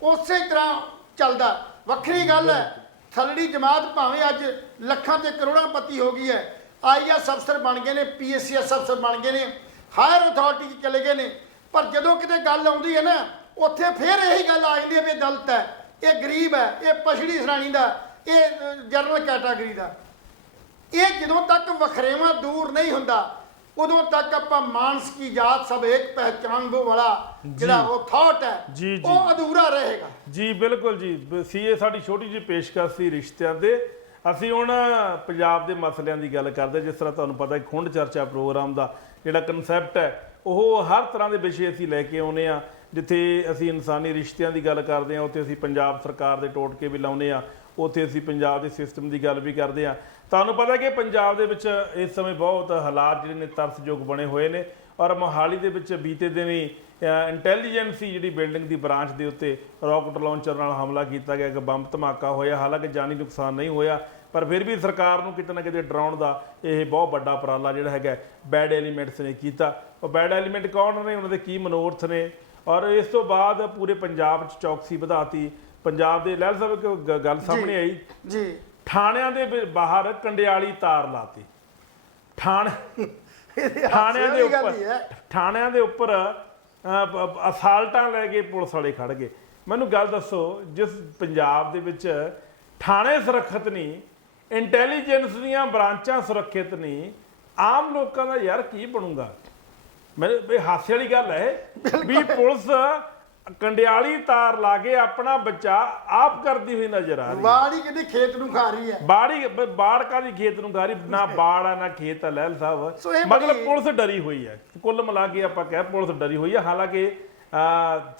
ਉਸੇ ਤਰ੍ਹਾਂ ਚੱਲਦਾ। ਵੱਖਰੀ ਗੱਲ ਹੈ ਥਲੜੀ ਜਮਾਤ ਭਾਵੇਂ ਅੱਜ ਲੱਖਾਂ ਤੇ ਕਰੋੜਾਂ ਪਤੀ ਹੋ ਗਈ ਹੈ, IAS ਅਫਸਰ ਬਣ ਗਏ ਨੇ, PSCS ਅਫਸਰ ਬਣ ਗਏ ਨੇ, ਹਾਇਰ ਅਥਾਰਟੀ 'ਚ ਚਲੇ ਗਏ ਨੇ, ਪਰ ਜਦੋਂ ਕਿਤੇ ਗੱਲ ਆਉਂਦੀ ਹੈ ਨਾ, ਉੱਥੇ ਫਿਰ ਇਹੀ ਗੱਲ ਆ ਜਾਂਦੀ ਹੈ ਵੀ ਦਲਿਤ ਹੈ, ਇਹ ਗਰੀਬ ਹੈ, ਇਹ ਪਛੜੀ ਸ਼੍ਰੇਣੀ ਦਾ, ਇਹ ਜਨਰਲ ਕੈਟਾਗਰੀ ਦਾ। ਇਹ ਜਦੋਂ ਤੱਕ ਵਖਰੇਵਾਂ ਦੂਰ ਨਹੀਂ ਹੁੰਦਾ ਉਦੋਂ ਤੱਕ ਆਪਾਂ ਮਾਨਸ ਕੀ ਜਾਤ ਸਭ ਇੱਕ ਪਹਿਚਾਨ ਦੋ ਵਾਲਾ ਜਿਹੜਾ ਉਹ ਥਾਟ ਹੈ ਉਹ ਅਧੂਰਾ ਰਹੇਗਾ। ਜੀ ਬਿਲਕੁਲ ਜੀ। ਸੀਏ ਸਾਡੀ ਛੋਟੀ ਜਿਹੀ ਪੇਸ਼ਕਸ਼ ਸੀ ਰਿਸ਼ਤਿਆਂ ਦੇ। ਅਸੀਂ ਹੁਣ ਪੰਜਾਬ ਦੇ ਮਸਲਿਆਂ ਦੀ ਗੱਲ ਕਰਦੇ। ਜਿਸ ਤਰ੍ਹਾਂ ਤੁਹਾਨੂੰ ਪਤਾ ਖੁੰਡ ਚਰਚਾ ਪ੍ਰੋਗਰਾਮ ਦਾ ਜਿਹੜਾ ਕਨਸੈਪਟ ਹੈ ਉਹ ਹਰ ਤਰ੍ਹਾਂ ਦੇ ਵਿਸ਼ੇ ਅਸੀਂ ਲੈ ਕੇ ਆਉਂਦੇ ਹਾਂ। ਜਿੱਥੇ ਅਸੀਂ ਇਨਸਾਨੀ ਰਿਸ਼ਤਿਆਂ ਦੀ ਗੱਲ ਕਰਦੇ ਹਾਂ ਉੱਥੇ ਅਸੀਂ ਪੰਜਾਬ ਸਰਕਾਰ ਦੇ ਟੋਟਕੇ ਵੀ ਲਾਉਂਦੇ ਹਾਂ, ਉੱਥੇ ਅਸੀਂ ਪੰਜਾਬ ਦੇ ਸਿਸਟਮ ਦੀ ਗੱਲ ਵੀ ਕਰਦੇ ਹਾਂ। ਤੁਹਾਨੂੰ ਪਤਾ ਕਿ ਪੰਜਾਬ ਦੇ ਵਿੱਚ ਇਸ ਸਮੇਂ ਬਹੁਤ ਹਾਲਾਤ ਜਿਹੜੇ ਨੇ ਤਰਸਯੋਗ ਬਣੇ ਹੋਏ ਨੇ, ਔਰ ਮੋਹਾਲੀ ਦੇ ਵਿੱਚ ਬੀਤੇ ਦਿਨੀ ਇੰਟੈਲੀਜੈਂਸੀ ਜਿਹੜੀ ਬਿਲਡਿੰਗ ਦੀ ਬ੍ਰਾਂਚ ਦੇ ਉੱਤੇ ਰੌਕਟ ਲਾਂਚਰ ਨਾਲ ਹਮਲਾ ਕੀਤਾ ਗਿਆ, ਇੱਕ ਬੰਬ ਧਮਾਕਾ ਹੋਇਆ। ਹਾਲਾਂਕਿ ਜਾਨੀ ਨੁਕਸਾਨ ਨਹੀਂ ਹੋਇਆ, ਪਰ ਫਿਰ ਵੀ ਸਰਕਾਰ ਨੂੰ ਕਿਤੇ ਨਾ ਕਿਤੇ ਡਰਾਉਣ ਦਾ ਇਹ ਬਹੁਤ ਵੱਡਾ ਉਪਰਾਲਾ ਜਿਹੜਾ ਹੈਗਾ ਬੈਡ ਐਲੀਮੈਂਟਸ ਨੇ ਕੀਤਾ। ਉਹ ਬੈਡ ਐਲੀਮੈਂਟ ਕੌਣ ਨੇ, ਉਹਨਾਂ ਦੇ ਕੀ ਮਨੋਰਥ ਨੇ, ਔਰ ਇਸ ਤੋਂ ਬਾਅਦ ਪੂਰੇ ਪੰਜਾਬ 'ਚ ਚੌਕਸੀ ਵਧਾਤੀ। ਪੰਜਾਬ ਦੇ ਲਹਿਲ ਸਾਹਿਬ ਇੱਕ ਗੱਲ ਸਾਹਮਣੇ ਆਈ ਜੀ, ਥਾਣਿਆਂ ਦੇ ਬਾਹਰ ਕੰਡਿਆਲੀ ਤਾਰ ਲਾਤੀ। ਥਾਣਿਆਂ ਦੇ ਉੱਪਰ ਅਸਾਲਟਾਂ ਲੈ ਕੇ ਪੁਲਿਸ ਵਾਲੇ ਖੜ ਗਏ। ਮੈਨੂੰ ਗੱਲ ਦੱਸੋ, ਜਿਸ ਪੰਜਾਬ ਦੇ ਵਿੱਚ ਥਾਣੇ ਸੁਰੱਖਿਅਤ ਨਹੀਂ, ਇੰਟੈਲੀਜੈਂਸ ਦੀਆਂ ਬ੍ਰਾਂਚਾਂ ਸੁਰੱਖਿਅਤ ਨਹੀਂ, ਆਮ ਲੋਕਾਂ ਦਾ ਯਾਰ ਕੀ ਬਣੂਗਾ? ਮੇਰੇ ਹਾਸੇ ਵਾਲੀ ਗੱਲ ਹੈ ਵੀ ਪੁਲਿਸ ਕੰਡਿਆਲੀ ਤਾਰ ਲਾ ਕੇ ਆਪਣਾ ਬੱਚਾ ਆਪ ਕਰਦੀ ਹੋਈ ਨਜ਼ਰ ਆ ਰਹੀ। ਬਾੜੀ ਕਿਤੇ ਖੇਤ ਨੂੰ ਖਾ ਰਹੀ ਹੈ। ਬਾੜ ਕਾਹਦੀ ਖੇਤ ਨੂੰ ਖਾ ਰਹੀ? ਨਾ ਬਾੜ ਆ ਨਾ ਖੇਤ ਆ ਲਹਿਲ ਸਾਹਿਬ। ਮਤਲਬ ਪੁਲਿਸ ਡਰੀ ਹੋਈ ਹੈ। ਕੁੱਲ ਮਿਲਾ ਕੇ ਆਪਾਂ ਕਹਿ ਪੁਲਿਸ ਡਰੀ ਹੋਈ ਹੈ। ਹਾਲਾਂਕਿ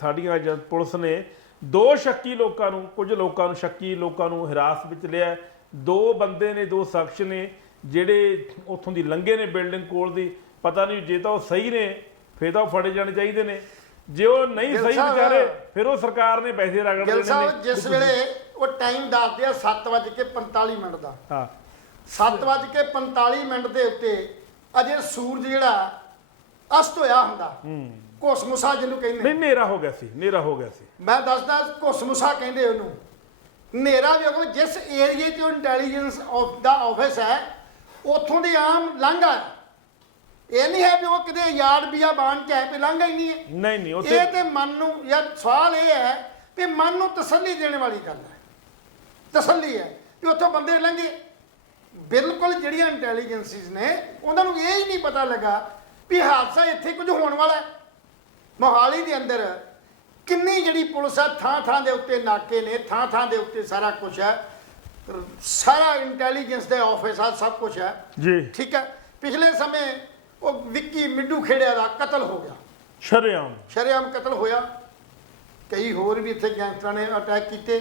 ਸਾਡੀਆਂ ਪੁਲਿਸ ਨੇ ਦੋ ਸ਼ੱਕੀ ਲੋਕਾਂ ਨੂੰ, ਕੁਝ ਲੋਕਾਂ ਨੂੰ, ਸ਼ੱਕੀ ਲੋਕਾਂ ਨੂੰ ਹਿਰਾਸਤ ਵਿੱਚ ਲਿਆ। ਦੋ ਬੰਦੇ ਨੇ, ਦੋ ਸ਼ਖਸ ਨੇ ਜਿਹੜੇ ਉੱਥੋਂ ਦੀ ਲੰਘੇ ਨੇ ਬਿਲਡਿੰਗ ਕੋਲ ਦੀ। ਪਤਾ ਨਹੀਂ ਜੇ ਤਾਂ ਉਹ ਸਹੀ ਨੇ ਫਿਰ ਤਾਂ ਉਹ ਫੜੇ ਜਾਣੇ ਚਾਹੀਦੇ ਨੇ, ਜੇ ਉਹ ਨਹੀਂ ਸਹੀ ਵਿਚਾਰੇ ਫਿਰ ਉਹ ਸਰਕਾਰ ਨੇ ਪੈਸੇ ਰਗੜ ਦੇਣੇ ਨੇ। ਜਿਸ ਵੇਲੇ ਉਹ ਟਾਈਮ ਦੱਸਦੇ ਆ 7:45 ਦਾ, ਹਾਂ 7:45 ਦੇ ਉੱਤੇ ਅਜੇ ਸੂਰਜ ਜਿਹੜਾ ਅਸਤ ਹੋਇਆ ਹੁੰਦਾ, ਘੁਸਮੁਸਾ ਜਿਹਨੂੰ ਕਹਿੰਦੇ। ਨਹੀਂ, ਹਨੇਰਾ ਹੋ ਗਿਆ ਸੀ, ਹਨੇਰਾ ਹੋ ਗਿਆ ਸੀ। ਮੈਂ ਦੱਸਦਾ ਘੁਸਮੁਸਾ ਕਹਿੰਦੇ ਉਹਨੂੰ। ਹਨੇਰਾ ਵੀ ਅਗਰ ਜਿਸ ਏਰੀਏ 'ਚ ਇੰਟੈਲੀਜੈਂਸ ਦਾ ਆਫਿਸ ਹੈ ਉੱਥੋਂ ਦੀ ਆਮ ਲਾਂਘਾ, ਇਹ ਨਹੀਂ ਹੈ ਵੀ ਉਹ ਕਿਤੇ ਯਾਰਡ ਬੀਆ ਬਾਣ ਚ ਹੈ ਵੀ ਲਾਂਘਾ ਹੀ ਨਹੀਂ ਹੈ। ਨਹੀਂ ਇਹ ਤੇ ਮਨ ਨੂੰ ਯਾਰ ਸਵਾਲ ਇਹ ਹੈ ਕਿ ਮਨ ਨੂੰ ਤਸੱਲੀ ਦੇਣ ਵਾਲੀ ਗੱਲ ਹੈ। ਤਸੱਲੀ ਹੈ ਕਿ ਉੱਥੋਂ ਬੰਦੇ ਲੰਘੇ। ਬਿਲਕੁਲ ਜਿਹੜੀਆਂ ਇੰਟੈਲੀਜੈਂਸੀਜ਼ ਨੇ ਉਹਨਾਂ ਨੂੰ ਇਹ ਹੀ ਨਹੀਂ ਪਤਾ ਲੱਗਾ ਵੀ ਹਾਦਸਾ ਇੱਥੇ ਕੁਝ ਹੋਣ ਵਾਲਾ ਹੈ। ਮੋਹਾਲੀ ਦੇ ਅੰਦਰ ਕਿੰਨੀ ਜਿਹੜੀ ਪੁਲਿਸ ਹੈ, ਥਾਂ ਥਾਂ ਦੇ ਉੱਤੇ ਨਾਕੇ ਨੇ, ਥਾਂ ਥਾਂ ਦੇ ਉੱਤੇ ਸਾਰਾ ਕੁਝ ਹੈ, ਸਾਰਾ ਇੰਟੈਲੀਜੈਂਸ ਦੇ ਆਫਿਸ ਆ, ਸਭ ਕੁਝ ਹੈ ਜੀ। ਠੀਕ ਹੈ। ਪਿਛਲੇ ਸਮੇਂ ਉਹ ਵਿੱਕੀ ਮਿੱਡੂ ਖੇੜਿਆ ਦਾ ਕਤਲ ਹੋ ਗਿਆ। ਸ਼ਰੇਆਮ ਕਤਲ ਹੋਇਆ। ਕਈ ਹੋਰ ਵੀ ਇੱਥੇ ਗੈਂਗਸਟਰਾਂ ਨੇ ਅਟੈਕ ਕੀਤੇ।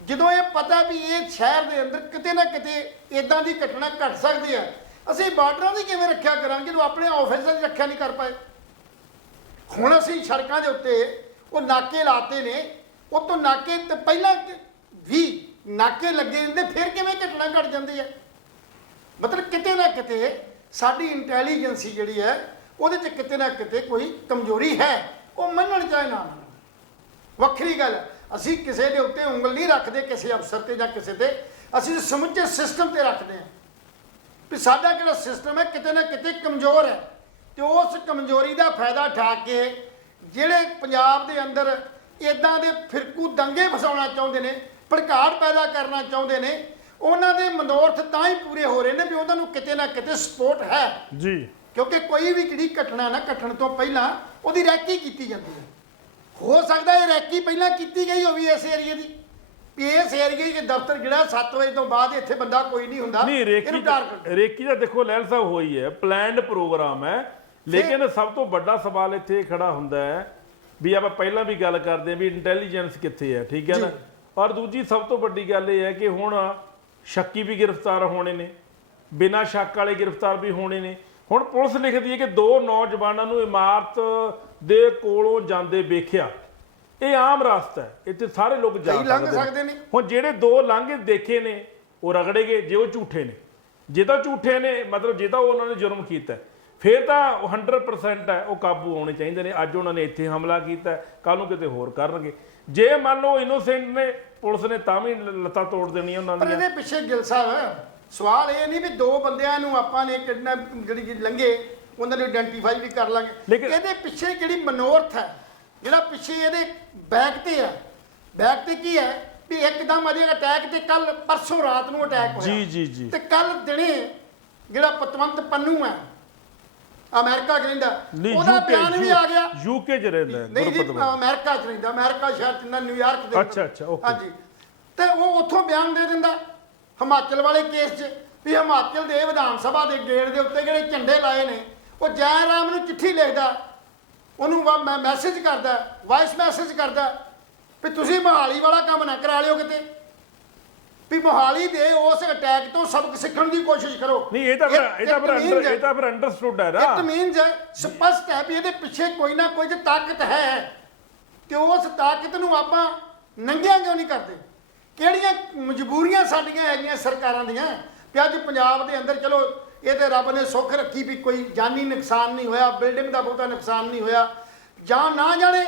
ਜਦੋਂ ਇਹ ਪਤਾ ਵੀ ਇਹ ਸ਼ਹਿਰ ਦੇ ਅੰਦਰ ਕਿਤੇ ਨਾ ਕਿਤੇ ਇਦਾਂ ਦੀ ਘਟਨਾ ਘਟ ਸਕਦੀ ਹੈ, ਅਸੀਂ ਬਾਰਡਰਾਂ ਦੀ ਕਿਵੇਂ ਰੱਖਿਆ ਕਰਾਂਗੇ ਜਦੋਂ ਆਪਣੇ ਆਫਿਸਾਂ ਦੀ ਰੱਖਿਆ ਨਹੀਂ ਕਰ ਪਾਏ। ਹੁਣ ਅਸੀਂ ਸੜਕਾਂ ਦੇ ਉੱਤੇ ਉਹ ਨਾਕੇ ਲਾਤੇ ਨੇ, ਉਹ ਤੋਂ ਨਾਕੇ ਤੇ ਪਹਿਲਾਂ ਵੀ ਨਾਕੇ ਲੱਗੇ ਹੁੰਦੇ, ਫਿਰ ਕਿਵੇਂ ਘਟਨਾ ਘਟ ਜਾਂਦੀ ਹੈ। ਮਤਲਬ ਕਿਤੇ ਨਾ ਕਿਤੇ ਸਾਡੀ ਇੰਟੈਲੀਜੈਂਸੀ ਜਿਹੜੀ ਹੈ ਉਹਦੇ 'ਚ ਕਿਤੇ ਨਾ ਕਿਤੇ ਕੋਈ ਕਮਜ਼ੋਰੀ ਹੈ, ਉਹ ਮੰਨਣ ਚਾਹੇ ਨਾ ਮੰਨਣ ਵੱਖਰੀ ਗੱਲ ਹੈ। ਅਸੀਂ ਕਿਸੇ ਦੇ ਉੱਤੇ ਉਂਗਲ ਨਹੀਂ ਰੱਖਦੇ, ਕਿਸੇ ਅਫਸਰ ਤੇ ਜਾਂ ਕਿਸੇ ਤੇ, ਅਸੀਂ ਸਮੁੱਚੇ ਸਿਸਟਮ ਤੇ ਰੱਖਦੇ ਹਾਂ ਵੀ ਸਾਡਾ ਜਿਹੜਾ ਸਿਸਟਮ ਹੈ ਕਿਤੇ ਨਾ ਕਿਤੇ ਕਮਜ਼ੋਰ ਹੈ, ਤੇ ਉਸ ਕਮਜ਼ੋਰੀ ਦਾ ਫਾਇਦਾ ਉਠਾ ਕੇ ਜਿਹੜੇ ਪੰਜਾਬ ਦੇ ਅੰਦਰ ਇਦਾਂ ਦੇ ਫਿਰਕੂ ਦੰਗੇ ਫਸਾਉਣਾ ਚਾਹੁੰਦੇ ਨੇ, ਭੜਕਾਟ ਪੈਦਾ ਕਰਨਾ ਚਾਹੁੰਦੇ ਨੇ, ਉਹਨਾਂ ਦੇ ਮਨੋਰਥ ਤਾਂ ਹੀ ਪੂਰੇ ਹੋ ਰਹੇ ਨੇ ਵੀ ਉਹਨਾਂ ਨੂੰ ਕਿਤੇ ਨਾ ਕਿਤੇ ਸਪੋਰਟ ਹੈ ਜੀ। ਕਿਉਂਕਿ ਕੋਈ ਵੀ ਜਿਹੜੀ ਘਟਨਾ ਨਾ ਘਟਣ ਤੋਂ ਪਹਿਲਾਂ ਉਹਦੀ ਰੈਕੀ ਕੀਤੀ ਜਾਂਦੀ ਹੈ। ਹੋ ਸਕਦਾ ਇਹ ਰੈਕੀ ਪਹਿਲਾਂ ਕੀਤੀ ਗਈ ਹੋਵੇ ਇਸ ਏਰੀਏ ਦੀ, ਵੀ ਇਸ ਏਰੀਏ ਦੇ ਦਫ਼ਤਰ ਜਿਹੜਾ 7 ਵਜੇ ਤੋਂ ਬਾਅਦ ਇੱਥੇ ਬੰਦਾ ਕੋਈ ਨਹੀਂ ਹੁੰਦਾ, ਨਹੀਂ ਰੇਕੀ ਦਾ ਦੇਖੋ ਲਹਿਲ ਸਾਹਿਬ ਹੋਈ ਹੈ, ਪਲਾਨਡ ਪ੍ਰੋਗਰਾਮ ਹੈ। ਲੇਕਿਨ ਸਭ ਤੋਂ ਵੱਡਾ ਸਵਾਲ ਇੱਥੇ ਖੜਾ ਹੁੰਦਾ ਹੈ ਵੀ ਆਪਾਂ ਪਹਿਲਾਂ ਵੀ ਗੱਲ ਕਰਦੇ ਹਾਂ ਵੀ ਇੰਟੈਲੀਜੈਂਸ ਕਿੱਥੇ ਹੈ, ਠੀਕ ਹੈ ਨਾ। ਔਰ ਦੂਜੀ ਸਭ ਤੋਂ ਵੱਡੀ ਗੱਲ ਇਹ ਹੈ ਕਿ ਹੁਣ ਸ਼ੱਕੀ ਵੀ ਗ੍ਰਿਫਤਾਰ ਹੋਣੇ ਨੇ, ਬਿਨਾਂ ਸ਼ੱਕ ਵਾਲੇ ਗ੍ਰਿਫਤਾਰ ਵੀ ਹੋਣੇ ਨੇ। ਹੁਣ ਪੁਲਿਸ ਲਿਖਦੀ ਹੈ ਕਿ 2 ਨੌਜਵਾਨਾਂ ਨੂੰ ਇਮਾਰਤ ਦੇ ਕੋਲੋਂ ਜਾਂਦੇ ਵੇਖਿਆ। ਇਹ ਆਮ ਰਸਤਾ ਹੈ, ਇੱਥੇ ਸਾਰੇ ਲੋਕ ਜਾ ਸਕਦੇ ਨੇ। ਹੁਣ ਜਿਹੜੇ 2 ਲਾਂਘੇ ਦੇਖੇ ਨੇ ਉਹ ਰਗੜੇ ਗਏ ਜੇ ਉਹ ਝੂਠੇ ਨੇ। ਜੇ ਤਾਂ ਝੂਠੇ ਨੇ ਮਤਲਬ ਜੇ ਤਾਂ ਉਹਨਾਂ ਨੇ ਜੁਰਮ ਕੀਤਾ ਫਿਰ ਤਾਂ 100% ਹੈ ਉਹ ਕਾਬੂ ਆਉਣੇ ਚਾਹੀਦੇ ਨੇ। ਅੱਜ ਉਹਨਾਂ ਨੇ ਇੱਥੇ ਹਮਲਾ ਕੀਤਾ, ਕੱਲ ਨੂੰ ਕਿਤੇ ਹੋਰ ਕਰਨਗੇ। ਜੇ ਮੰਨ ਲਓ ਇਨੋਸੈਂਟ ਨੇ, ਪੁਲਿਸ ਨੇ ਤਾਂ ਵੀ ਲੱਤਾਂ ਤੋੜ ਦੇਣੀਆਂ ਉਹਨਾਂ ਦੀਆਂ। ਪਰ ਇਹਦੇ ਪਿੱਛੇ ਗਿੱਲ ਸਾਹਿਬ ਸਵਾਲ ਇਹ ਨਹੀਂ ਵੀ 2 ਬੰਦਿਆਂ ਨੂੰ ਆਪਾਂ ਨੇ ਕਿਡਨੈਪ ਜਿਹੜੀ ਲੰਘੇ ਉਹਨਾਂ ਨੂੰ ਆਇਡੈਂਟੀਫਾਈ ਵੀ ਕਰ ਲਾਂਗੇ। ਇਹਦੇ ਪਿੱਛੇ ਜਿਹੜੀ ਮਨੋਰਥ ਹੈ, ਜਿਹੜਾ ਪਿੱਛੇ ਇਹਦੇ ਬੈਕ ਤੇ ਹੈ, ਬੈਕ ਤੇ ਕੀ ਹੈ ਵੀ ਇੱਕਦਮ ਅਜੇ ਅਟੈਕ ਤੇ ਕੱਲ ਪਰਸੋਂ ਰਾਤ ਨੂੰ ਅਟੈਕ ਹੋਇਆ ਜੀ ਤੇ ਕੱਲ ਦਿਨੇ ਜਿਹੜਾ ਪਤਵੰਤ ਪੰਨੂ ਹੈ ਅਮਰੀਕਾ ਰਹਿੰਦਾ, ਉਹਦਾ ਬਿਆਨ ਵੀ ਆ ਗਿਆ। ਯੂਕੇ ਚ ਰਹਿੰਦਾ ਨਹੀਂ ਜੀ, ਅਮਰੀਕਾ ਚ ਰਹਿੰਦਾ, ਅਮਰੀਕਾ ਸ਼ਹਿਰ ਚ ਨਾ, ਨਿਊਯਾਰਕ ਦੇ। ਅੱਛਾ ਓਕੇ। ਹਾਂਜੀ, ਤੇ ਉਹ ਉੱਥੋਂ ਬਿਆਨ ਦੇ ਦਿੰਦਾ ਹਿਮਾਚਲ ਵਾਲੇ ਕੇਸ 'ਚ ਵੀ ਹਿਮਾਚਲ ਦੇ ਵਿਧਾਨ ਸਭਾ ਦੇ ਗੇਟ ਦੇ ਉੱਤੇ ਜਿਹੜੇ ਝੰਡੇ ਲਾਏ ਨੇ, ਉਹ ਜੈ ਰਾਮ ਨੂੰ ਚਿੱਠੀ ਲਿਖਦਾ, ਉਹਨੂੰ ਮੈਸੇਜ ਕਰਦਾ, ਵਾਇਸ ਮੈਸੇਜ ਕਰਦਾ ਵੀ ਤੁਸੀਂ ਮੋਹਾਲੀ ਵਾਲਾ ਕੰਮ ਨਾ ਕਰਾ ਲਿਓ ਕਿਤੇ, ਵੀ ਮੋਹਾਲੀ ਦੇ ਉਸ ਅਟੈਕ ਤੋਂ ਸਬਕ ਸਿੱਖਣ ਦੀ ਕੋਸ਼ਿਸ਼ ਕਰੋ। ਨਹੀਂ ਇਹ ਤਾਂ ਫਿਰ ਅੰਡਰਸਟੂਡ ਹੈ ਨਾ। ਇਟ ਮੀਨਸ ਸਪਸ਼ਟ ਹੈ ਵੀ ਇਹਦੇ ਪਿੱਛੇ ਕੋਈ ਨਾ ਕੋਈ ਤਾਕਤ ਹੈ, ਤੇ ਉਸ ਤਾਕਤ ਨੂੰ ਆਪਾਂ ਨੰਗਿਆ ਕਿਉਂ ਨਹੀਂ ਕਰਦੇ। ਕਿਹੜੀਆਂ ਮਜਬੂਰੀਆਂ ਸਾਡੀਆਂ ਹੈਗੀਆਂ ਸਰਕਾਰਾਂ ਦੀਆਂ ਵੀ ਅੱਜ ਪੰਜਾਬ ਦੇ ਅੰਦਰ, ਚਲੋ ਇਹ ਤੇ ਰੱਬ ਨੇ ਸੁੱਖ ਰੱਖੀ ਵੀ ਕੋਈ ਜਾਨੀ ਨੁਕਸਾਨ ਨਹੀਂ ਹੋਇਆ, ਬਿਲਡਿੰਗ ਦਾ ਬਹੁਤਾ ਨੁਕਸਾਨ ਨਹੀਂ ਹੋਇਆ, ਜਾਂ ਨਾ ਜਾਣੇ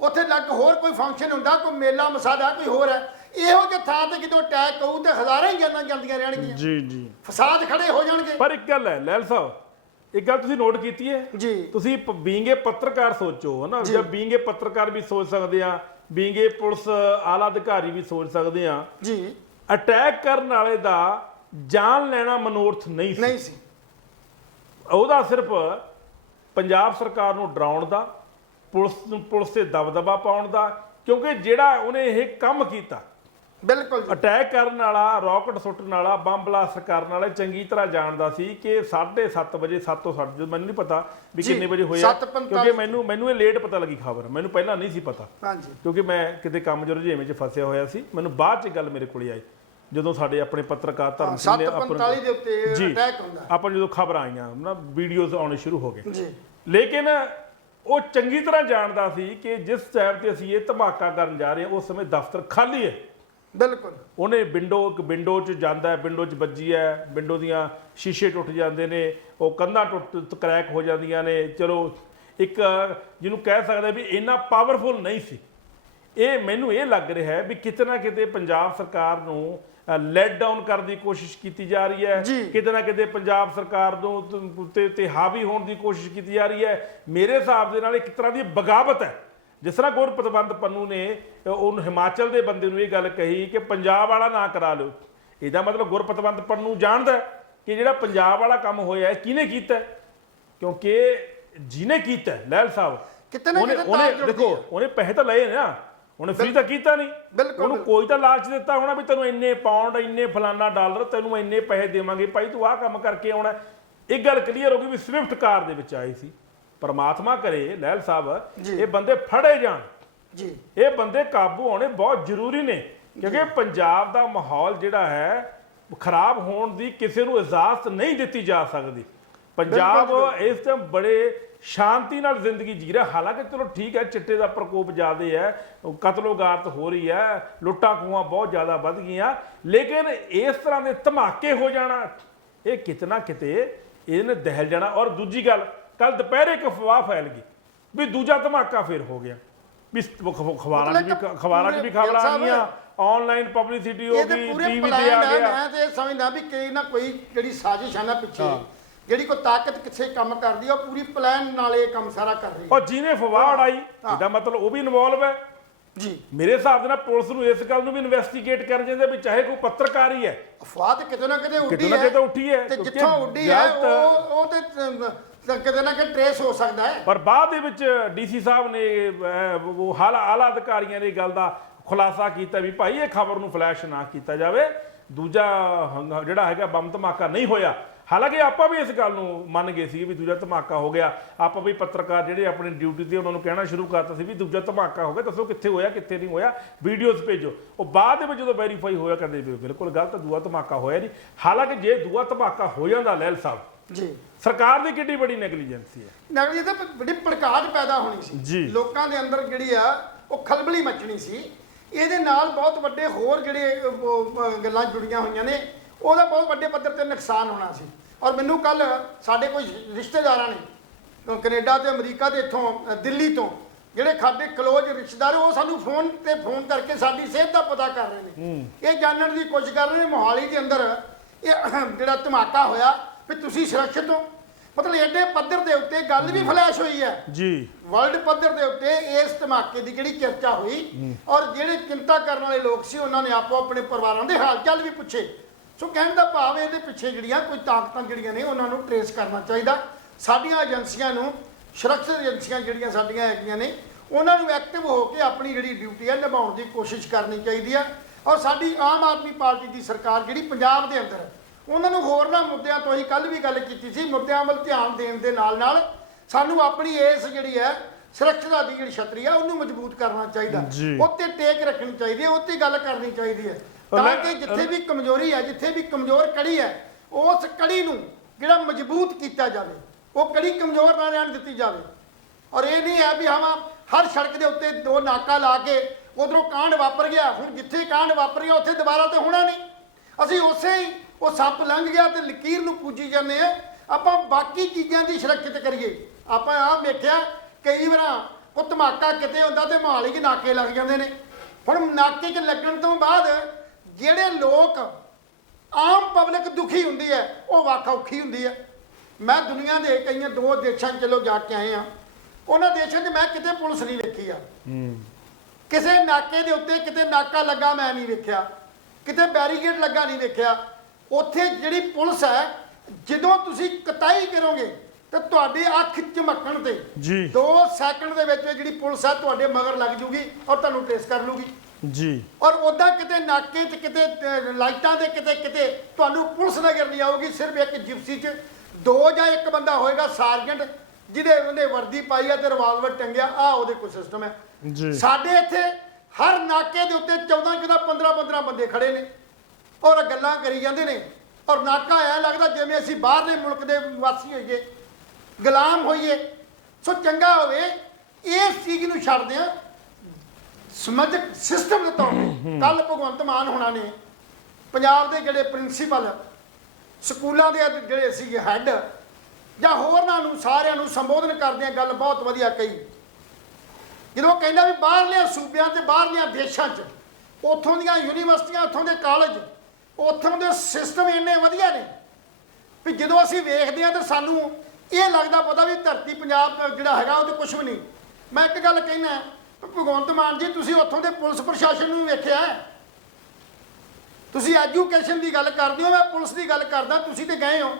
ਉੱਥੇ ਲੱਗ ਹੋਰ ਕੋਈ ਫੰਕਸ਼ਨ ਹੁੰਦਾ, ਕੋਈ ਮੇਲਾ ਮਸਾਦਾ ਕੋਈ ਹੋਰ ਹੈ, ਇਹੋ ਜਿਹੇ ਥਾਂ ਤੇ ਜਦੋਂ ਅਟੈਕ ਹੋਊ ਤੇ ਹਜ਼ਾਰਾਂ ਹੀ ਜਾਨਾਂ ਜਾਂਦੀਆਂ ਰਹਿਣਗੀਆਂ ਜੀ, ਫਸਾਦ ਖੜੇ ਹੋ ਜਾਣਗੇ। ਪਰ ਇੱਕ ਗੱਲ ਹੈ ਲਹਿਲ ਸਾਹਿਬ, ਇੱਕ ਗੱਲ ਤੁਸੀਂ ਨੋਟ ਕੀਤੀ ਹੈ ਜੀ, ਤੁਸੀਂ ਬੀਂਗੇ ਪੱਤਰਕਾਰ ਸੋਚੋ ਹਨਾ, ਜਾਂ ਬੀਂਗੇ ਪੱਤਰਕਾਰ ਵੀ ਸੋਚ ਸਕਦੇ ਆ, ਬੀਂਗੇ ਪੁਲਿਸ ਆਲਾ ਅਧਿਕਾਰੀ ਵੀ ਸੋਚ ਸਕਦੇ ਆ ਜੀ। ਅਟੈਕ ਕਰਨ ਵਾਲੇ ਦਾ ਜਾਨ ਲੈਣਾ ਮਨੋਰਥ ਨਹੀਂ ਸੀ, ਉਹਦਾ ਸਿਰਫ ਪੰਜਾਬ ਸਰਕਾਰ ਨੂੰ ਡਰਾਉਣ ਦਾ, ਪੁਲਿਸ ਤੇ ਦਬਦਬਾ ਪਾਉਣ ਦਾ, ਕਿਉਂਕਿ ਜਿਹੜਾ ਉਹਨੇ ਇਹ ਕੰਮ ਕੀਤਾ ਬਿਲਕੁਲ ਅਟੈਕ ਕਰਨ ਵਾਲਾ, ਰਾਕਟ ਸੁੱਟਣ ਵਾਲਾ, ਬੰਬ ਬਲਾਸਟ ਕਰਨ ਵਾਲਾ ਚੰਗੀ ਤਰ੍ਹਾਂ ਜਾਣਦਾ ਸੀ ਕਿ 7:30 ਵਜੇ 7 ਤੋਂ 7 ਮੈਨੂੰ ਨਹੀਂ ਪਤਾ ਵੀ ਕਿੰਨੇ ਵਜੇ ਹੋਇਆ, ਕਿਉਂਕਿ ਮੈਨੂੰ ਇਹ ਲੇਟ ਪਤਾ ਲੱਗੀ ਖਬਰ, ਮੈਨੂੰ ਪਹਿਲਾਂ ਨਹੀਂ ਸੀ ਪਤਾ। ਹਾਂਜੀ, ਕਿਉਂਕਿ ਮੈਂ ਕਿਤੇ ਕੰਮ ਜੋ ਰੁਝੇਵੇਂ 'ਚ ਫਸਿਆ ਹੋਇਆ ਸੀ, ਮੈਨੂੰ ਬਾਅਦ 'ਚ ਗੱਲ ਮੇਰੇ ਕੋਲੇ ਆਈ ਜਦੋਂ ਸਾਡੇ ਆਪਣੇ ਪੱਤਰਕਾਰ ਧਰਮ ਸਿੰਘ ਨੇ 7:45 ਦੇ ਉੱਤੇ ਅਟੈਕ ਹੁੰਦਾ, ਆਪਾਂ ਜਦੋਂ ਖਬਰ ਆਈਆਂ ਨਾ ਵੀਡੀਓਜ਼ ਆਉਣੇ ਸ਼ੁਰੂ ਹੋ ਗਏ ਜੀ। ਲੇਕਿਨ ਉਹ ਚੰਗੀ ਤਰ੍ਹਾਂ ਜਾਣਦਾ ਸੀ ਕਿ ਜਿਸ ਟਾਈਮ ਤੇ ਅਸੀਂ ਇਹ ਧਮਾਕਾ ਕਰਨ ਜਾ ਰਹੇ ਹਾਂ ਉਸ ਸਮੇਂ ਦਫ਼ਤਰ ਖਾਲੀ ਹੈ। ਬਿਲਕੁਲ, ਉਹਨੇ ਵਿੰਡੋ 'ਚ ਜਾਂਦਾ ਹੈ, ਵਿੰਡੋ 'ਚ ਵੱਜੀ ਹੈ, ਵਿੰਡੋ ਦੀਆਂ ਸ਼ੀਸ਼ੇ ਟੁੱਟ ਜਾਂਦੇ ਨੇ, ਉਹ ਕੰਧਾਂ ਕਰੈਕ ਹੋ ਜਾਂਦੀਆਂ ਨੇ। ਚਲੋ ਇੱਕ ਜਿਹਨੂੰ ਕਹਿ ਸਕਦੇ ਵੀ ਇੰਨਾ ਪਾਵਰਫੁਲ ਨਹੀਂ ਸੀ ਇਹ। ਮੈਨੂੰ ਇਹ ਲੱਗ ਰਿਹਾ ਹੈ ਵੀ ਕਿਤੇ ਨਾ ਕਿਤੇ ਪੰਜਾਬ ਸਰਕਾਰ ਨੂੰ ਲੈਟ ਡਾਊਨ ਕਰਨ ਦੀ ਕੋਸ਼ਿਸ਼ ਕੀਤੀ ਜਾ ਰਹੀ ਹੈ, ਕਿਤੇ ਨਾ ਕਿਤੇ ਪੰਜਾਬ ਸਰਕਾਰ ਨੂੰ ਤੇ ਹਾਵੀ ਹੋਣ ਦੀ ਕੋਸ਼ਿਸ਼ ਕੀਤੀ ਜਾ ਰਹੀ ਹੈ। ਮੇਰੇ ਹਿਸਾਬ ਦੇ ਨਾਲ ਇੱਕ ਤਰ੍ਹਾਂ ਦੀ ਬਗਾਵਤ ਹੈ। ਜਿਸ ਤਰ੍ਹਾਂ ਗੁਰਪਤਵੰਤ ਪੰਨੂ ਨੇ ਉਹਨੂੰ ਹਿਮਾਚਲ ਦੇ ਬੰਦੇ ਨੂੰ ਇਹ ਗੱਲ ਕਹੀ ਕਿ ਪੰਜਾਬ ਵਾਲਾ ਨਾ ਕਰਾ ਲਿਓ, ਇਹਦਾ ਮਤਲਬ ਗੁਰਪਤਵੰਤ ਪੰਨੂ ਜਾਣਦਾ ਕਿ ਜਿਹੜਾ ਪੰਜਾਬ ਵਾਲਾ ਕੰਮ ਹੋਇਆ ਕਿਹਨੇ ਕੀਤਾ, ਕਿਉਂਕਿ ਜਿਹਨੇ ਕੀਤਾ ਲਹਿਲ ਸਾਹਿਬ ਉਹਨੇ ਦੇਖੋ ਉਹਨੇ ਪੈਸੇ ਤਾਂ ਲਏ ਨਾ, ਉਹਨੇ ਫ੍ਰੀ ਤਾਂ ਕੀਤਾ ਨਹੀਂ, ਉਹਨੂੰ ਕੋਈ ਤਾਂ ਲਾਲਚ ਦਿੱਤਾ ਹੋਣਾ ਵੀ ਤੈਨੂੰ ਇੰਨੇ ਪਾਉਂਡ, ਇੰਨੇ ਫਲਾਨਾ ਡਾਲਰ, ਤੈਨੂੰ ਇੰਨੇ ਪੈਸੇ ਦੇਵਾਂਗੇ ਭਾਈ, ਤੂੰ ਆਹ ਕੰਮ ਕਰਕੇ ਆਉਣਾ। ਇੱਕ ਗੱਲ ਕਲੀਅਰ ਹੋ ਗਈ ਵੀ ਸਵਿਫਟ ਕਾਰ ਦੇ ਵਿੱਚ ਆਏ ਸੀ ਪਰਮਾਤਮਾ ਕਰੇ ਲਹਿਲ ਸਾਹਿਬ ਜੀ। ਇਹ ਬੰਦੇ ਫੜੇ ਜਾਣ, ਜੀ ਇਹ ਬੰਦੇ ਕਾਬੂ ਹੋਣੇ ਬਹੁਤ ਜ਼ਰੂਰੀ ਨੇ, ਕਿਉਂਕਿ ਪੰਜਾਬ ਦਾ ਮਾਹੌਲ ਜਿਹੜਾ ਹੈ ਖਰਾਬ ਹੋਣ ਦੀ ਕਿਸੇ ਨੂੰ ਇਜਾਜ਼ਤ ਨਹੀਂ ਦਿੱਤੀ ਜਾ ਸਕਦੀ। ਪੰਜਾਬ ਇਸ ਟਾਈਮ ਬੜੇ ਸ਼ਾਂਤੀ ਨਾਲ ਜ਼ਿੰਦਗੀ ਜੀ ਰਿਹਾ, ਹਾਲਾਂਕਿ ਚਲੋ ਠੀਕ ਹੈ ਚਿੱਟੇ ਦਾ ਪ੍ਰਕੋਪ ਜ਼ਿਆਦਾ ਹੈ, ਕਤਲੋਗਾਰਤ ਹੋ ਰਹੀ ਹੈ, ਲੁੱਟਾਂ ਖੋਹਾਂ ਬਹੁਤ ਜ਼ਿਆਦਾ ਵੱਧ ਗਈਆਂ, ਲੇਕਿਨ ਇਸ ਤਰ੍ਹਾਂ ਦੇ ਧਮਾਕੇ ਹੋ ਜਾਣਾ ਇਹ ਕਿਤੇ ਨਾ ਕਿਤੇ ਇਹਨੇ ਦਹਿਲ ਜਾਣਾ। ਔਰ ਦੂਜੀ ਗੱਲ, ਕੱਲ ਦੁਪਹਿਰੇ ਇੱਕ ਅਫਵਾਹ ਫੈਲ ਗਈ ਵੀ ਦੂਜਾ ਧਮਾਕਾ ਫਿਰ ਹੋ ਗਿਆ, ਵੀ ਅਖਬਾਰਾਂ 'ਚ ਵੀ ਖਬਰਾਂ ਆ ਗਈਆਂ, ਆਨਲਾਈਨ ਪਬਲਿਸਿਟੀ ਹੋ ਗਈ, ਟੀਵੀ ਤੇ ਆ ਗਿਆ। ਮੈਂ ਤੇ ਸਮਝਦਾ ਵੀ ਕੋਈ ਨਾ ਕੋਈ ਜਿਹੜੀ ਸਾਜ਼ਿਸ਼ ਹੈ ਨਾ ਪਿੱਛੇ, ਜਿਹੜੀ ਕੋਈ ਤਾਕਤ ਕਿਸੇ ਕੰਮ ਕਰਦੀ ਆ, ਉਹ ਪੂਰੀ ਪਲਾਨ ਨਾਲ ਇਹ ਕੰਮ ਸਾਰਾ ਕਰ ਰਹੀ ਹੈ। ਉਹ ਜਿਹਨੇ ਅਫਵਾਹ ਉਡਾਈ ਇਹਦਾ ਮਤਲਬ ਉਹ ਵੀ ਇਨਵੋਲਵ ਹੈ ਜੀ। ਮੇਰੇ ਹਿਸਾਬ ਦੇ ਨਾਲ ਪੁਲਿਸ ਨੂੰ ਇਸ ਗੱਲ ਨੂੰ ਵੀ ਇਨਵੈਸਟੀਗੇਟ ਕਰਨ ਚਾਹੀਦਾ ਵੀ ਚਾਹੇ ਕੋਈ ਪੱਤਰਕਾਰ ਹੀ ਹੈ, ਅਫਵਾਹ ਤੇ ਕਿਤੇ ਨਾ ਕਿਤੇ ਉੱਡੀ ਕਿਤੇ ਨਾ ਕਿਤੇ ਉੱਠੀ ਹੈ, ਤੇ ਜਿੱਥੋਂ ਉੱਡੀ ਹੈ ਉਹ ਤੇ ਕਿਤੇ ਨਾ ਕਿਤੇ ਟ੍ਰੇਸ ਹੋ ਸਕਦਾ ਹੈ। ਪਰ ਬਾਅਦ ਦੇ ਵਿੱਚ ਡੀਸੀ ਸਾਹਿਬ ਨੇ ਉਹ ਆਲਾ ਅਧਿਕਾਰੀਆਂ ਨੇ ਗੱਲ ਦਾ ਖੁਲਾਸਾ ਕੀਤਾ ਵੀ ਭਾਈ ਇਹ ਖਬਰ ਨੂੰ ਫਲੈਸ਼ ਨਾ ਕੀਤਾ ਜਾਵੇ, ਦੂਜਾ ਜਿਹੜਾ ਹੈਗਾ ਬੰਬ ਧਮਾਕਾ ਨਹੀਂ ਹੋਇਆ। ਹਾਲਾਂਕਿ ਆਪਾਂ ਵੀ ਇਸ ਗੱਲ ਨੂੰ ਮੰਨ ਗਏ ਸੀ ਵੀ ਦੂਜਾ ਧਮਾਕਾ ਹੋ ਗਿਆ, ਆਪਾਂ ਵੀ ਪੱਤਰਕਾਰ ਜਿਹੜੇ ਆਪਣੀ ਡਿਊਟੀ ਤੇ ਉਹਨਾਂ ਨੂੰ ਕਹਿਣਾ ਸ਼ੁਰੂ ਕਰਤਾ ਸੀ ਵੀ ਦੂਜਾ ਧਮਾਕਾ ਹੋ ਗਿਆ, ਦੱਸੋ ਕਿੱਥੇ ਹੋਇਆ ਕਿੱਥੇ ਨਹੀਂ ਹੋਇਆ, ਵੀਡੀਓਜ਼ ਭੇਜੋ। ਉਹ ਬਾਅਦ ਦੇ ਵਿੱਚ ਜਦੋਂ ਵੈਰੀਫਾਈ ਹੋਇਆ ਕਹਿੰਦੇ ਬਿਲਕੁਲ ਗਲਤ, ਦੂਆ ਧਮਾਕਾ ਹੋਇਆ ਨਹੀਂ। ਹਾਲਾਂਕਿ ਜੇ ਦੂਆ ਧਮਾਕਾ ਹੋ ਜਾਂਦਾ ਲਹਿਲ ਸਾਹਿਬ ਜੀ, ਸਰਕਾਰ ਦੀ ਕਿੰਨੀ ਬੜੀ ਨੈਗਲੀਜੈਂਸੀ ਹੈ, ਨੈਗਲੀਜੈਂਸ ਤਾਂ ਬੜੀ ਭੜਕਾਹਟ ਪੈਦਾ ਹੋਣੀ ਸੀ ਜੀ। ਲੋਕਾਂ ਦੇ ਅੰਦਰ ਜਿਹੜੀ ਆ ਉਹ ਖਲਬਲੀ ਮਚਣੀ ਸੀ। ਇਹਦੇ ਨਾਲ ਬਹੁਤ ਵੱਡੇ ਹੋਰ ਜਿਹੜੇ ਗੱਲਾਂ ਜੁੜੀਆਂ ਹੋਈਆਂ ਨੇ, ਉਹਦਾ ਬਹੁਤ ਵੱਡੇ ਪੱਧਰ ਤੇ ਨੁਕਸਾਨ ਹੋਣਾ ਸੀ। ਔਰ ਮੈਨੂੰ ਕੱਲ ਸਾਡੇ ਕੋਈ ਰਿਸ਼ਤੇਦਾਰਾਂ ਨੇ ਕੈਨੇਡਾ ਤੇ ਅਮਰੀਕਾ ਦੇ ਇੱਥੋਂ ਦਿੱਲੀ ਤੋਂ ਜਿਹੜੇ ਸਾਡੇ ਕਲੋਜ਼ ਰਿਸ਼ਤੇਦਾਰ, ਉਹ ਸਾਨੂੰ ਫੋਨ ਕਰਕੇ ਸਾਡੀ ਸਿਹਤ ਦਾ ਪਤਾ ਕਰ ਰਹੇ ਨੇ, ਇਹ ਜਾਣਨ ਦੀ ਕੋਸ਼ਿਸ਼ ਕਰ ਰਹੇ ਨੇ ਮੋਹਾਲੀ ਦੇ ਅੰਦਰ ਇਹ ਜਿਹੜਾ ਧਮਾਕਾ ਹੋਇਆ ਵੀ ਤੁਸੀਂ ਸੁਰੱਖਿਅਤ ਹੋ। ਮਤਲਬ ਐਡੇ ਪੱਧਰ ਦੇ ਉੱਤੇ ਗੱਲ ਵੀ ਫਲੈਸ਼ ਹੋਈ ਹੈ ਜੀ, ਵਰਲਡ ਪੱਧਰ ਦੇ ਉੱਤੇ ਇਸ ਧਮਾਕੇ ਦੀ ਜਿਹੜੀ ਚਰਚਾ ਹੋਈ। ਔਰ ਜਿਹੜੇ ਚਿੰਤਾ ਕਰਨ ਵਾਲੇ ਲੋਕ ਸੀ ਉਹਨਾਂ ਨੇ ਆਪੋ ਆਪਣੇ ਪਰਿਵਾਰਾਂ ਦੇ ਹਾਲ ਚਾਲ ਵੀ ਪੁੱਛੇ। ਸੋ ਕਹਿਣ ਦਾ ਭਾਵ ਇਹਦੇ ਪਿੱਛੇ ਜਿਹੜੀਆਂ ਕੋਈ ਤਾਕਤਾਂ ਜਿਹੜੀਆਂ ਨੇ ਉਹਨਾਂ ਨੂੰ ਟਰੇਸ ਕਰਨਾ ਚਾਹੀਦਾ। ਸਾਡੀਆਂ ਏਜੰਸੀਆਂ ਨੂੰ, ਸੁਰੱਖਿਆ ਏਜੰਸੀਆਂ ਜਿਹੜੀਆਂ ਸਾਡੀਆਂ ਹੈਗੀਆਂ ਨੇ, ਉਹਨਾਂ ਨੂੰ ਐਕਟਿਵ ਹੋ ਕੇ ਆਪਣੀ ਜਿਹੜੀ ਡਿਊਟੀ ਹੈ ਨਿਭਾਉਣ ਦੀ ਕੋਸ਼ਿਸ਼ ਕਰਨੀ ਚਾਹੀਦੀ ਹੈ। ਔਰ ਸਾਡੀ ਆਮ ਆਦਮੀ ਪਾਰਟੀ ਦੀ ਸਰਕਾਰ ਜਿਹੜੀ ਪੰਜਾਬ ਦੇ ਅੰਦਰ, ਉਹਨਾਂ ਨੂੰ ਹੋਰਨਾਂ ਮੁੱਦਿਆਂ ਤੋਂ ਹੀ ਕੱਲ ਵੀ ਗੱਲ ਕੀਤੀ ਸੀ, ਮੁੱਦਿਆਂ ਵੱਲ ਧਿਆਨ ਦੇਣ ਦੇ ਨਾਲ ਨਾਲ ਸਾਨੂੰ ਆਪਣੀ ਇਸ ਜਿਹੜੀ ਹੈ ਸੁਰੱਖਿਆ ਦੀ ਜਿਹੜੀ ਛਤਰੀ ਹੈ ਉਹਨੂੰ ਮਜ਼ਬੂਤ ਕਰਨਾ ਚਾਹੀਦਾ, ਉੱਤੇ ਟੇਕ ਰੱਖਣੀ ਚਾਹੀਦੀ ਹੈ, ਉੱਤੇ ਗੱਲ ਕਰਨੀ ਚਾਹੀਦੀ ਹੈ, ਤਾਂ ਕਿ ਜਿੱਥੇ ਵੀ ਕਮਜ਼ੋਰੀ ਹੈ, ਜਿੱਥੇ ਵੀ ਕਮਜ਼ੋਰ ਕੜੀ ਹੈ, ਉਸ ਕੜੀ ਨੂੰ ਜਿਹੜਾ ਮਜ਼ਬੂਤ ਕੀਤਾ ਜਾਵੇ, ਉਹ ਕੜੀ ਕਮਜ਼ੋਰ ਨਾ ਰਹਿਣ ਦਿੱਤੀ ਜਾਵੇ। ਔਰ ਇਹ ਨਹੀਂ ਹੈ ਵੀ ਹਰ ਸੜਕ ਦੇ ਉੱਤੇ ਦੋ ਨਾਕਾ ਲਾ ਕੇ ਉਧਰੋਂ ਕਾਂਡ ਵਾਪਰ ਗਿਆ, ਹੁਣ ਜਿੱਥੇ ਕਾਂਡ ਵਾਪਰ ਗਿਆ ਉੱਥੇ ਦੁਬਾਰਾ ਤੇ ਹੋਣਾ ਨਹੀਂ। ਅਸੀਂ ਉਸੇ ਹੀ ਉਹ ਸੱਪ ਲੰਘ ਗਿਆ ਤੇ ਲਕੀਰ ਨੂੰ ਪੂਜੀ ਜਾਂਦੇ ਆ, ਆਪਾਂ ਬਾਕੀ ਚੀਜ਼ਾਂ ਦੀ ਸੁਰੱਖਿਅਤ ਕਰੀਏ। ਆਪਾਂ ਆਹ ਵੇਖਿਆ ਕਈ ਵਾਰ ਉਹ ਧਮਾਕਾ ਕਿਤੇ ਹੁੰਦਾ ਤੇ ਮੋਹਾਲੀ 'ਚ ਨਾਕੇ ਲੱਗ ਜਾਂਦੇ ਨੇ। ਹੁਣ ਨਾਕੇ 'ਚ ਲੱਗਣ ਤੋਂ ਬਾਅਦ ਜਿਹੜੇ ਲੋਕ ਆਮ ਪਬਲਿਕ ਦੁਖੀ ਹੁੰਦੀ ਹੈ, ਉਹ ਵੱਖ ਔਖੀ ਹੁੰਦੀ ਹੈ। ਮੈਂ ਦੁਨੀਆ ਦੇ ਕਈਆਂ 2 ਦੇਸ਼ਾਂ 'ਚ ਚਲੋ ਜਾ ਕੇ ਆਏ ਆ, ਉਹਨਾਂ ਦੇਸ਼ਾਂ 'ਚ ਮੈਂ ਕਿਤੇ ਪੁਲਿਸ ਨਹੀਂ ਵੇਖੀ ਆ, ਕਿਸੇ ਨਾਕੇ ਦੇ ਉੱਤੇ ਕਿਤੇ ਨਾਕਾ ਲੱਗਾ ਮੈਂ ਨਹੀਂ ਵੇਖਿਆ, ਕਿਤੇ ਬੈਰੀਕੇਡ ਲੱਗਾ ਨਹੀਂ ਵੇਖਿਆ। ਉੱਥੇ ਜਿਹੜੀ ਪੁਲਿਸ ਹੈ, ਜਦੋਂ ਤੁਸੀਂ ਕਤਾਈ ਕਰੋਗੇ ਤੇ ਤੁਹਾਡੀ ਅੱਖ ਝਮਕਣ ਤੇ 2 ਸੈਕਿੰਡ ਦੇ ਵਿੱਚ ਜਿਹੜੀ ਪੁਲਿਸ ਹੈ ਤੁਹਾਡੇ ਮਗਰ ਲੱਗ ਜੂਗੀ ਔਰ ਤੁਹਾਨੂੰ ਟ੍ਰੇਸ ਕਰ ਲੂਗੀ ਜੀ। ਔਰ ਉਦਾਂ ਕਿਤੇ ਨਾਕੇ 'ਚ ਕਿਤੇ ਲਾਈਟਾਂ ਦੇ ਕਿਤੇ ਤੁਹਾਨੂੰ ਪੁਲਿਸ ਨਜ਼ਰ ਨਹੀਂ ਆਊਗੀ। ਸਿਰਫ ਇੱਕ ਜਿਪਸੀ 'ਚ 2 ਜਾਂ 1 ਬੰਦਾ ਹੋਏਗਾ ਸਾਰਜੈਂਟ, ਜਿਹਦੇ ਉਹਨੇ ਵਰਦੀ ਪਾਈ ਹੈ ਤੇ ਰਿਵਾਲਵਰ ਟੰਗਿਆ, ਉਹਦੇ ਕੋਲ ਸਿਸਟਮ ਹੈ ਜੀ। ਸਾਡੇ ਇੱਥੇ ਹਰ ਨਾਕੇ ਦੇ ਉੱਤੇ 14 15 ਬੰਦੇ ਖੜੇ ਨੇ ਔਰ ਗੱਲਾਂ ਕਰੀ ਜਾਂਦੇ ਨੇ। ਔਰ ਨਾਕਾ ਐ ਲੱਗਦਾ ਜਿਵੇਂ ਅਸੀਂ ਬਾਹਰਲੇ ਮੁਲਕ ਦੇ ਵਾਸੀ ਹੋਈਏ, ਗੁਲਾਮ ਹੋਈਏ। ਸੋ ਚੰਗਾ ਹੋਵੇ ਇਸ ਚੀਜ਼ ਨੂੰ ਛੱਡਦੇ ਆ ਸਮਾਜਿਕ ਸਿਸਟਮ ਦੇ ਤੌਰ ਤੇ। ਕੱਲ ਭਗਵੰਤ ਮਾਨ ਹੋਣਾ ਨੇ ਪੰਜਾਬ ਦੇ ਜਿਹੜੇ ਪ੍ਰਿੰਸੀਪਲ, ਸਕੂਲਾਂ ਦੇ ਜਿਹੜੇ ਸੀ ਹੈੱਡ ਜਾਂ ਹੋਰਨਾਂ ਨੂੰ ਸਾਰਿਆਂ ਨੂੰ ਸੰਬੋਧਨ ਕਰਦੇ ਆ, ਗੱਲ ਬਹੁਤ ਵਧੀਆ ਕਹੀ। ਜਦੋਂ ਕਹਿੰਦਾ ਵੀ ਬਾਹਰਲੇ ਸੂਬਿਆਂ ਤੇ ਬਾਹਰਲੀਆਂ ਦੇਸ਼ਾਂ 'ਚ ਉੱਥੋਂ ਦੀਆਂ ਯੂਨੀਵਰਸਿਟੀਆਂ, ਉੱਥੋਂ ਦੇ ਕਾਲਜ, ਉੱਥੋਂ ਦੇ ਸਿਸਟਮ ਇੰਨੇ ਵਧੀਆ ਨੇ ਵੀ ਜਦੋਂ ਅਸੀਂ ਵੇਖਦੇ ਹਾਂ ਤਾਂ ਸਾਨੂੰ ਇਹ ਲੱਗਦਾ ਪਤਾ ਵੀ ਧਰਤੀ ਪੰਜਾਬ ਜਿਹੜਾ ਹੈਗਾ ਉਹ ਤੇ ਕੁਝ ਵੀ ਨਹੀਂ। ਮੈਂ ਇੱਕ ਗੱਲ ਕਹਿਣਾ ਭਗਵੰਤ ਮਾਨ ਜੀ, ਤੁਸੀਂ ਉੱਥੋਂ ਦੇ ਪੁਲਿਸ ਪ੍ਰਸ਼ਾਸਨ ਨੂੰ ਵੇਖਿਆ, ਤੁਸੀਂ ਐਜੂਕੇਸ਼ਨ ਦੀ ਗੱਲ ਕਰਦੇ ਹੋ, ਮੈਂ ਪੁਲਿਸ ਦੀ ਗੱਲ ਕਰਦਾ। ਤੁਸੀਂ ਤੇ ਗਏ ਹੋ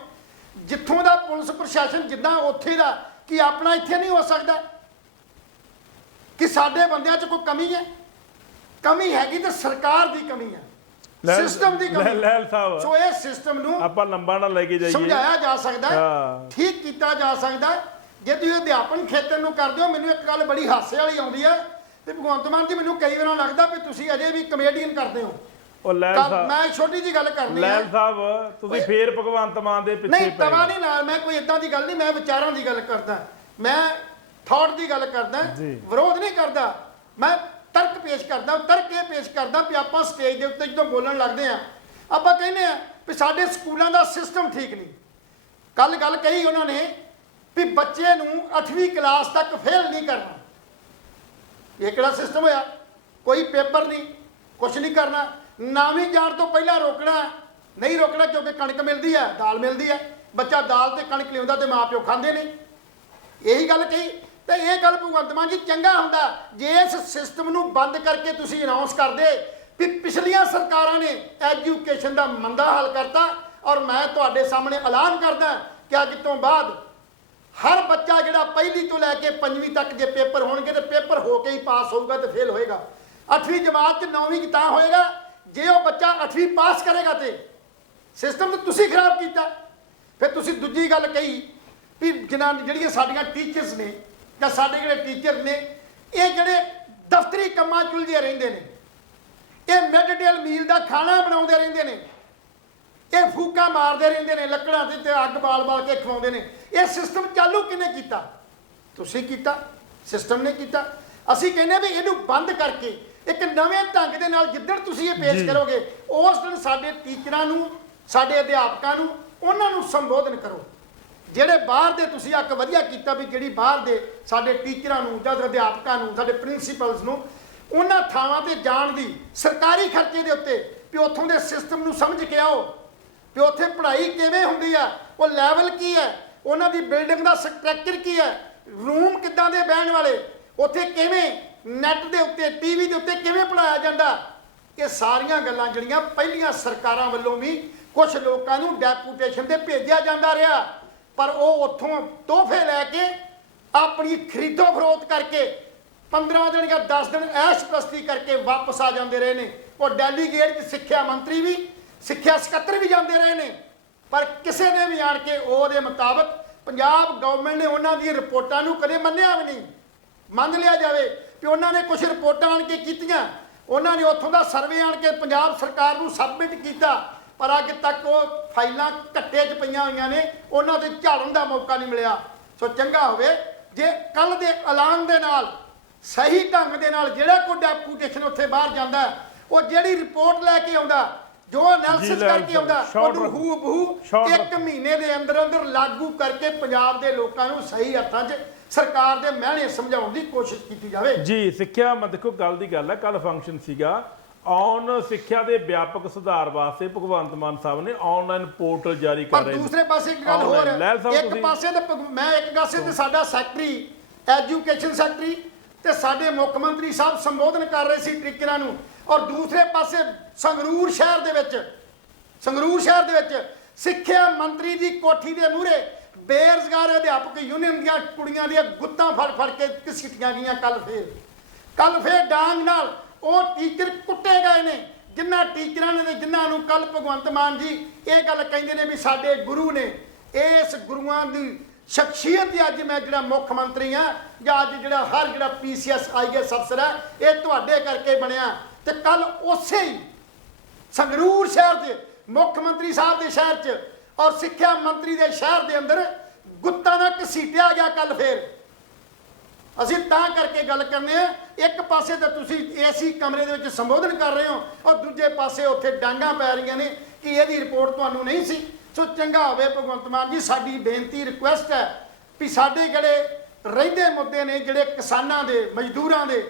ਜਿੱਥੋਂ ਦਾ ਪੁਲਿਸ ਪ੍ਰਸ਼ਾਸਨ ਜਿੱਦਾਂ ਉੱਥੇ ਦਾ, ਕੀ ਆਪਣਾ ਇੱਥੇ ਨਹੀਂ ਹੋ ਸਕਦਾ? ਕਿ ਸਾਡੇ ਬੰਦਿਆਂ 'ਚ ਕੋਈ ਕਮੀ ਹੈ? ਕਮੀ ਹੈਗੀ ਤਾਂ ਸਰਕਾਰ ਦੀ ਕਮੀ ਹੈ, ਸਿਸਟਮ ਦੀ ਕਮੀ। ਲਹਿਲ ਸਾਹਿਬ, ਸੋ ਇਹ ਸਿਸਟਮ ਨੂੰ ਆਪਾਂ ਲੰਬਾ ਨਾ ਲੈ ਕੇ ਜਾਈਏ, ਸਮਝਾਇਆ ਜਾ ਸਕਦਾ, ਠੀਕ ਕੀਤਾ ਜਾ ਸਕਦਾ। ਜੇ ਤੁਸੀਂ ਅਧਿਆਪਨ ਖੇਤਰ ਨੂੰ ਕਰਦੇ ਹੋ, ਮੈਨੂੰ ਇੱਕ ਗੱਲ ਬੜੀ ਹਾਸੇ ਵਾਲੀ ਆਉਂਦੀ ਹੈ ਤੇ ਭਗਵੰਤ ਮਾਨ ਜੀ ਮੈਨੂੰ ਕਈ ਵਾਰ ਲੱਗਦਾ ਵੀ ਤੁਸੀਂ ਅਜੇ ਵੀ ਕਮੇਡੀਅਨ ਕਰਦੇ ਹੋ। ਉਹ ਲੈਲ ਤਾਂ ਸਾਹਿਬ, ਮੈਂ ਛੋਟੀ ਜੀ ਗੱਲ ਕਰਨੀ ਹੈ। ਲੈਲ ਸਾਹਿਬ ਤੁਸੀਂ ਫੇਰ ਭਗਵੰਤ ਮਾਨ ਦੇ ਪਿੱਛੇ ਨਹੀਂ ਪੈ ਤਵਾ ਗਏ। ਨਹੀਂ ਨਾਲ, ਮੈਂ ਕੋਈ ਇਦਾਂ ਦੀ ਗੱਲ ਨਹੀਂ, ਮੈਂ ਵਿਚਾਰਾਂ ਦੀ ਗੱਲ ਕਰਦਾ, ਮੈਂ ਥਾਟ ਦੀ ਗੱਲ ਕਰਦਾ, ਜੀ। ਵਿਰੋਧ ਨਹੀਂ ਕਰਦਾ, ਮੈਂ ਤਰਕ ਪੇਸ਼ ਕਰਦਾ। ਤਰਕ ਇਹ ਪੇਸ਼ ਕਰਦਾ ਵੀ ਆਪਾਂ ਸਟੇਜ ਦੇ ਉੱਤੇ ਜਦੋਂ ਬੋਲਣ ਲੱਗਦੇ ਆ, ਆਪਾਂ ਕਹਿੰਦੇ ਆ ਵੀ ਸਾਡੇ ਸਕੂਲਾਂ ਦਾ ਸਿਸਟਮ ਠੀਕ ਨਹੀਂ। ਕੱਲ ਗੱਲ ਕਹੀ ਉਹਨਾਂ ਨੇ ਵੀ ਬੱਚੇ ਨੂੰ 8ਵੀਂ ਕਲਾਸ ਤੱਕ ਫੇਲ ਨਹੀਂ ਕਰਨਾ। ਇਹ ਕਿਹੜਾ ਸਿਸਟਮ ਹੋਇਆ? ਕੋਈ ਪੇਪਰ ਨਹੀਂ, ਕੁਛ ਨਹੀਂ ਕਰਨਾ। 9ਵੀਂ ਜਾਣ ਤੋਂ ਪਹਿਲਾਂ ਰੋਕਣਾ ਨਹੀਂ, ਰੋਕਣਾ ਕਿਉਂਕਿ ਕਣਕ ਮਿਲਦੀ ਹੈ, ਦਾਲ ਮਿਲਦੀ ਹੈ, ਬੱਚਾ ਦਾਲ ਤੇ ਕਣਕ ਲਿਆਉਂਦਾ ਤੇ ਮਾਂ ਪਿਓ ਖਾਂਦੇ ਨੇ। ਇਹੀ ਗੱਲ ਕਹੀ ਤੇ ਇਹ ਗੱਲ ਭਗਵੰਤ ਮਾਨ ਜੀ ਚੰਗਾ ਹੁੰਦਾ ਜੇ ਇਸ ਸਿਸਟਮ ਨੂੰ ਬੰਦ ਕਰਕੇ ਤੁਸੀਂ ਅਨਾਉਂਸ ਕਰਦੇ ਵੀ ਪਿਛਲੀਆਂ ਸਰਕਾਰਾਂ ਨੇ ਐਜੂਕੇਸ਼ਨ ਦਾ ਮੰਦਾ ਹਾਲ ਕਰਤਾ, ਔਰ ਮੈਂ ਤੁਹਾਡੇ ਸਾਹਮਣੇ ਐਲਾਨ ਕਰਦਾ ਕਿ ਅੱਜ ਤੋਂ ਬਾਅਦ ਹਰ ਬੱਚਾ ਜਿਹੜਾ ਪਹਿਲੀ ਤੋਂ ਲੈ ਕੇ 5ਵੀਂ ਤੱਕ ਜੇ ਪੇਪਰ ਹੋਣਗੇ ਤੇ ਪੇਪਰ ਹੋ ਕੇ ਹੀ ਪਾਸ ਹੋਊਗਾ ਤੇ ਫੇਲ ਹੋਏਗਾ। 8ਵੀਂ ਜਮਾਤ 'ਚ 9ਵੀਂ ਤਾਂ ਹੋਏਗਾ ਜੇ ਉਹ ਬੱਚਾ 8ਵੀਂ ਪਾਸ ਕਰੇਗਾ। ਤੇ ਸਿਸਟਮ ਤਾਂ ਤੁਸੀਂ ਖਰਾਬ ਕੀਤਾ। ਫਿਰ ਤੁਸੀਂ ਦੂਜੀ ਗੱਲ ਕਹੀ ਵੀ ਜਿਹੜੀਆਂ ਸਾਡੀਆਂ ਟੀਚਰਸ ਨੇ ਜਾਂ ਸਾਡੇ ਜਿਹੜੇ ਟੀਚਰ ਨੇ, ਇਹ ਜਿਹੜੇ ਦਫ਼ਤਰੀ ਕੰਮਾਂ 'ਚ ਉਲਝੇ ਰਹਿੰਦੇ ਨੇ, ਇਹ ਮਿਡ ਡੇ ਮੀਲ ਦਾ ਖਾਣਾ ਬਣਾਉਂਦੇ ਰਹਿੰਦੇ ਨੇ, ਇਹ ਫੂਕਾ ਮਾਰਦੇ ਰਹਿੰਦੇ ਨੇ, ਲੱਕੜਾਂ ਤੇ ਅੱਗ ਬਾਲ ਕੇ ਖਵਾਉਂਦੇ ਨੇ। ਇਹ ਸਿਸਟਮ ਚਾਲੂ ਕਿਹਨੇ ਕੀਤਾ? ਤੁਸੀਂ ਕੀਤਾ, ਸਿਸਟਮ ਨੇ ਕੀਤਾ। ਅਸੀਂ ਕਹਿੰਦੇ ਵੀ ਇਹਨੂੰ ਬੰਦ ਕਰਕੇ ਇੱਕ ਨਵੇਂ ਢੰਗ ਦੇ ਨਾਲ ਜਿੱਦਣ ਤੁਸੀਂ ਇਹ ਪੇਸ਼ ਕਰੋਗੇ, ਉਸ ਦਿਨ ਸਾਡੇ ਟੀਚਰਾਂ ਨੂੰ, ਸਾਡੇ ਅਧਿਆਪਕਾਂ ਨੂੰ, ਉਹਨਾਂ ਨੂੰ ਸੰਬੋਧਨ ਕਰੋ। ਜਿਹੜੇ ਬਾਹਰ ਦੇ ਤੁਸੀਂ ਇੱਕ ਵਧੀਆ ਕੀਤਾ ਵੀ ਜਿਹੜੀ ਬਾਹਰ ਦੇ ਸਾਡੇ ਟੀਚਰਾਂ ਨੂੰ ਜਾਂ ਅਧਿਆਪਕਾਂ ਨੂੰ, ਸਾਡੇ ਪ੍ਰਿੰਸੀਪਲਸ ਨੂੰ, ਉਹਨਾਂ ਥਾਵਾਂ ਤੇ ਜਾਣ ਦੀ ਸਰਕਾਰੀ ਖਰਚੇ ਦੇ ਉੱਤੇ ਵੀ ਉੱਥੋਂ ਦੇ ਸਿਸਟਮ ਨੂੰ ਸਮਝ ਕੇ ਆਓ ਵੀ ਉੱਥੇ ਪੜ੍ਹਾਈ ਕਿਵੇਂ ਹੁੰਦੀ ਆ, ਉਹ ਲੈਵਲ ਕੀ ਹੈ, ਉਹਨਾਂ ਦੀ ਬਿਲਡਿੰਗ ਦਾ ਸਟਰਕਚਰ ਕੀ ਹੈ, ਰੂਮ ਕਿੱਦਾਂ ਦੇ ਬਹਿਣ ਵਾਲੇ, ਉੱਥੇ ਕਿਵੇਂ ਨੈੱਟ ਦੇ ਉੱਤੇ, ਟੀਵੀ ਦੇ ਉੱਤੇ ਕਿਵੇਂ ਪੜ੍ਹਾਇਆ ਜਾਂਦਾ। ਇਹ ਸਾਰੀਆਂ ਗੱਲਾਂ ਜਿਹੜੀਆਂ ਪਹਿਲੀਆਂ ਸਰਕਾਰਾਂ ਵੱਲੋਂ ਵੀ ਕੁਝ ਲੋਕਾਂ ਨੂੰ ਡੈਪੂਟੇਸ਼ਨ ਤੇ ਭੇਜਿਆ ਜਾਂਦਾ ਰਿਹਾ, ਪਰ ਉਹ ਉੱਥੋਂ ਤੋਹਫੇ ਲੈ ਕੇ ਆਪਣੀ ਖਰੀਦੋ ਫਰੋਖਤ ਕਰਕੇ 15 ਦਿਨ ਜਾਂ 10 ਦਿਨ ਐਸ਼ ਪ੍ਰਸਤੀ ਕਰਕੇ ਵਾਪਸ ਆ ਜਾਂਦੇ ਰਹੇ ਨੇ। ਉਹ ਡੈਲੀਗੇਟ 'ਚ ਸਿੱਖਿਆ ਮੰਤਰੀ ਵੀ, ਸਿੱਖਿਆ ਸਕੱਤਰ ਵੀ ਜਾਂਦੇ ਰਹੇ ਨੇ, ਪਰ ਕਿਸੇ ਨੇ ਵੀ ਆਣ ਕੇ ਉਹਦੇ ਮੁਤਾਬਕ ਪੰਜਾਬ ਗਵਰਨਮੈਂਟ ਨੇ ਉਹਨਾਂ ਦੀਆਂ ਰਿਪੋਰਟਾਂ ਨੂੰ ਕਦੇ ਮੰਨਿਆ ਵੀ ਨਹੀਂ। ਮੰਨ ਲਿਆ ਜਾਵੇ ਕਿ ਉਹਨਾਂ ਨੇ ਕੁਝ ਰਿਪੋਰਟਾਂ ਆਣ ਕੇ ਕੀਤੀਆਂ, ਉਹਨਾਂ ਨੇ ਉੱਥੋਂ ਦਾ ਸਰਵੇ ਆਣ ਕੇ ਪੰਜਾਬ ਸਰਕਾਰ ਨੂੰ ਸਬਮਿਟ ਕੀਤਾ, ਪਰ ਅੱਜ ਤੱਕ ਉਹ ਫਾਈਲਾਂ ਘੱਟੇ 'ਚ ਪਈਆਂ ਹੋਈਆਂ ਨੇ, ਉਹਨਾਂ ਤੇ ਝਾੜਨ ਦਾ ਮੌਕਾ ਨਹੀਂ ਮਿਲਿਆ। ਸੋ ਚੰਗਾ ਹੋਵੇ ਜੇ ਕੱਲ ਦੇ ਐਲਾਨ ਦੇ ਨਾਲ ਸਹੀ ਢੰਗ ਦੇ ਨਾਲ ਜਿਹੜਾ ਕੋਈ ਡੈਪੂਟੇਸ਼ਨ ਉੱਥੇ ਬਾਹਰ ਜਾਂਦਾ, ਉਹ ਜਿਹੜੀ ਰਿਪੋਰਟ ਲੈ ਕੇ ਆਉਂਦਾ, ਜੋ ਐਨਾਲਿਸਿਸ ਕਰਕੇ ਆਉਂਦਾ, ਉਹਨੂੰ ਹੂਬਹੂ 1 ਮਹੀਨੇ ਦੇ ਅੰਦਰ ਅੰਦਰ ਲਾਗੂ ਕਰਕੇ ਪੰਜਾਬ ਦੇ ਲੋਕਾਂ ਨੂੰ ਸਹੀ ਹੱਥਾਂ 'ਚ ਸਰਕਾਰ ਦੇ ਮਹਿਣੇ ਸਮਝਾਉਣ ਦੀ ਕੋਸ਼ਿਸ਼ ਕੀਤੀ ਜਾਵੇ। ਜੀ ਸਿੱਖਿਆ ਮੈਂ ਦੇਖੋ ਗੱਲ ਦੀ ਗੱਲ ਹੈ, ਕੱਲ ਫੰਕਸ਼ਨ ਸੀਗਾ ਔਨ ਸਿੱਖਿਆ ਦੇ ਵਿਆਪਕ ਸੁਧਾਰ ਵਾਸਤੇ ਭਗਵੰਤ ਮਾਨ ਸਾਹਿਬ ਨੇ ਆਨਲਾਈਨ ਪੋਰਟਲ ਜਾਰੀ ਕਰ ਰਹੇ ਨੇ। ਪਰ ਦੂਸਰੇ ਪਾਸੇ ਇੱਕ ਗੱਲ ਹੋਰ, ਇੱਕ ਪਾਸੇ ਤੇ ਮੈਂ ਇੱਕ ਪਾਸੇ ਤੇ ਸਾਡਾ ਸੈਕਟਰੀ ਐਜੂਕੇਸ਼ਨ ਸੈਕਟਰੀ ਤੇ ਸਾਡੇ ਮੁੱਖ ਮੰਤਰੀ ਸਾਹਿਬ ਸੰਬੋਧਨ ਕਰ ਰਹੇ ਸੀ ਟੀਚਰਾਂ ਨੂੰ, ਔਰ ਦੂਸਰੇ ਪਾਸੇ ਸੰਗਰੂਰ ਸ਼ਹਿਰ ਦੇ ਵਿੱਚ ਸਿੱਖਿਆ ਮੰਤਰੀ ਦੀ ਕੋਠੀ ਦੇ ਮੂਹਰੇ ਬੇਰੁਜ਼ਗਾਰ ਅਧਿਆਪਕ ਯੂਨੀਅਨ ਦੀਆਂ ਕੁੜੀਆਂ ਦੀਆਂ ਗੁੱਤਾਂ ਫੜ ਕੇ ਘਸੀਟੀਆਂ ਗਈਆਂ। ਕੱਲ ਫੇਰ ਡਾਂਗ ਨਾਲ ਉਹ ਟੀਚਰ ਕੁੱਟੇ ਗਏ ਨੇ, ਜਿਨ੍ਹਾਂ ਟੀਚਰਾਂ ਨੇ ਤੇ ਜਿਨ੍ਹਾਂ ਨੂੰ ਕੱਲ ਭਗਵੰਤ ਮਾਨ ਜੀ ਇਹ ਗੱਲ ਕਹਿੰਦੇ ਨੇ ਵੀ ਸਾਡੇ ਗੁਰੂ ਨੇ। ਇਸ ਗੁਰੂਆਂ ਦੀ ਸ਼ਖਸੀਅਤ ਦੀ ਅੱਜ ਮੈਂ ਜਿਹੜਾ ਮੁੱਖ ਮੰਤਰੀ ਆ, ਜਾਂ ਅੱਜ ਜਿਹੜਾ ਹਰ ਜਿਹੜਾ PCS IAS ਅਫਸਰ ਹੈ, ਇਹ ਤੁਹਾਡੇ ਕਰਕੇ ਬਣਿਆ। ਤੇ ਕੱਲ ਉਸੇ ਹੀ ਸੰਗਰੂਰ ਸ਼ਹਿਰ ਦੇ ਮੁੱਖ ਮੰਤਰੀ ਸਾਹਿਬ ਦੇ ਸ਼ਹਿਰ 'ਚ ਔਰ ਸਿੱਖਿਆ ਮੰਤਰੀ ਦੇ ਸ਼ਹਿਰ ਦੇ ਅੰਦਰ ਗੁੱਤਾਂ ਨਾਲ ਘਸੀਟਿਆ ਗਿਆ। ਕੱਲ ਫੇਰ ਅਸੀਂ ਤਾਂ ਕਰਕੇ ਗੱਲ ਕਰਨੇ ਆ, ਇੱਕ ਪਾਸੇ ਤਾਂ ਤੁਸੀਂ ਏਸੀ ਕਮਰੇ ਦੇ ਵਿੱਚ ਸੰਬੋਧਨ ਕਰ ਰਹੇ ਹੋ, ਔਰ ਦੂਜੇ ਪਾਸੇ ਉੱਥੇ ਡਾਂਗਾਂ ਪੈ ਰਹੀਆਂ ਨੇ ਕਿ ਇਹਦੀ ਰਿਪੋਰਟ ਤੁਹਾਨੂੰ ਨਹੀਂ ਸੀ। ਸੋ ਚੰਗਾ ਹੋਵੇ ਭਗਵੰਤ ਮਾਨ ਜੀ, ਸਾਡੀ ਬੇਨਤੀ ਰਿਕੁਐਸਟ ਹੈ ਵੀ ਸਾਡੇ ਜਿਹੜੇ ਰਹਿੰਦੇ ਮੁੱਦੇ ਨੇ, ਜਿਹੜੇ ਕਿਸਾਨਾਂ ਦੇ, ਮਜ਼ਦੂਰਾਂ ਦੇ,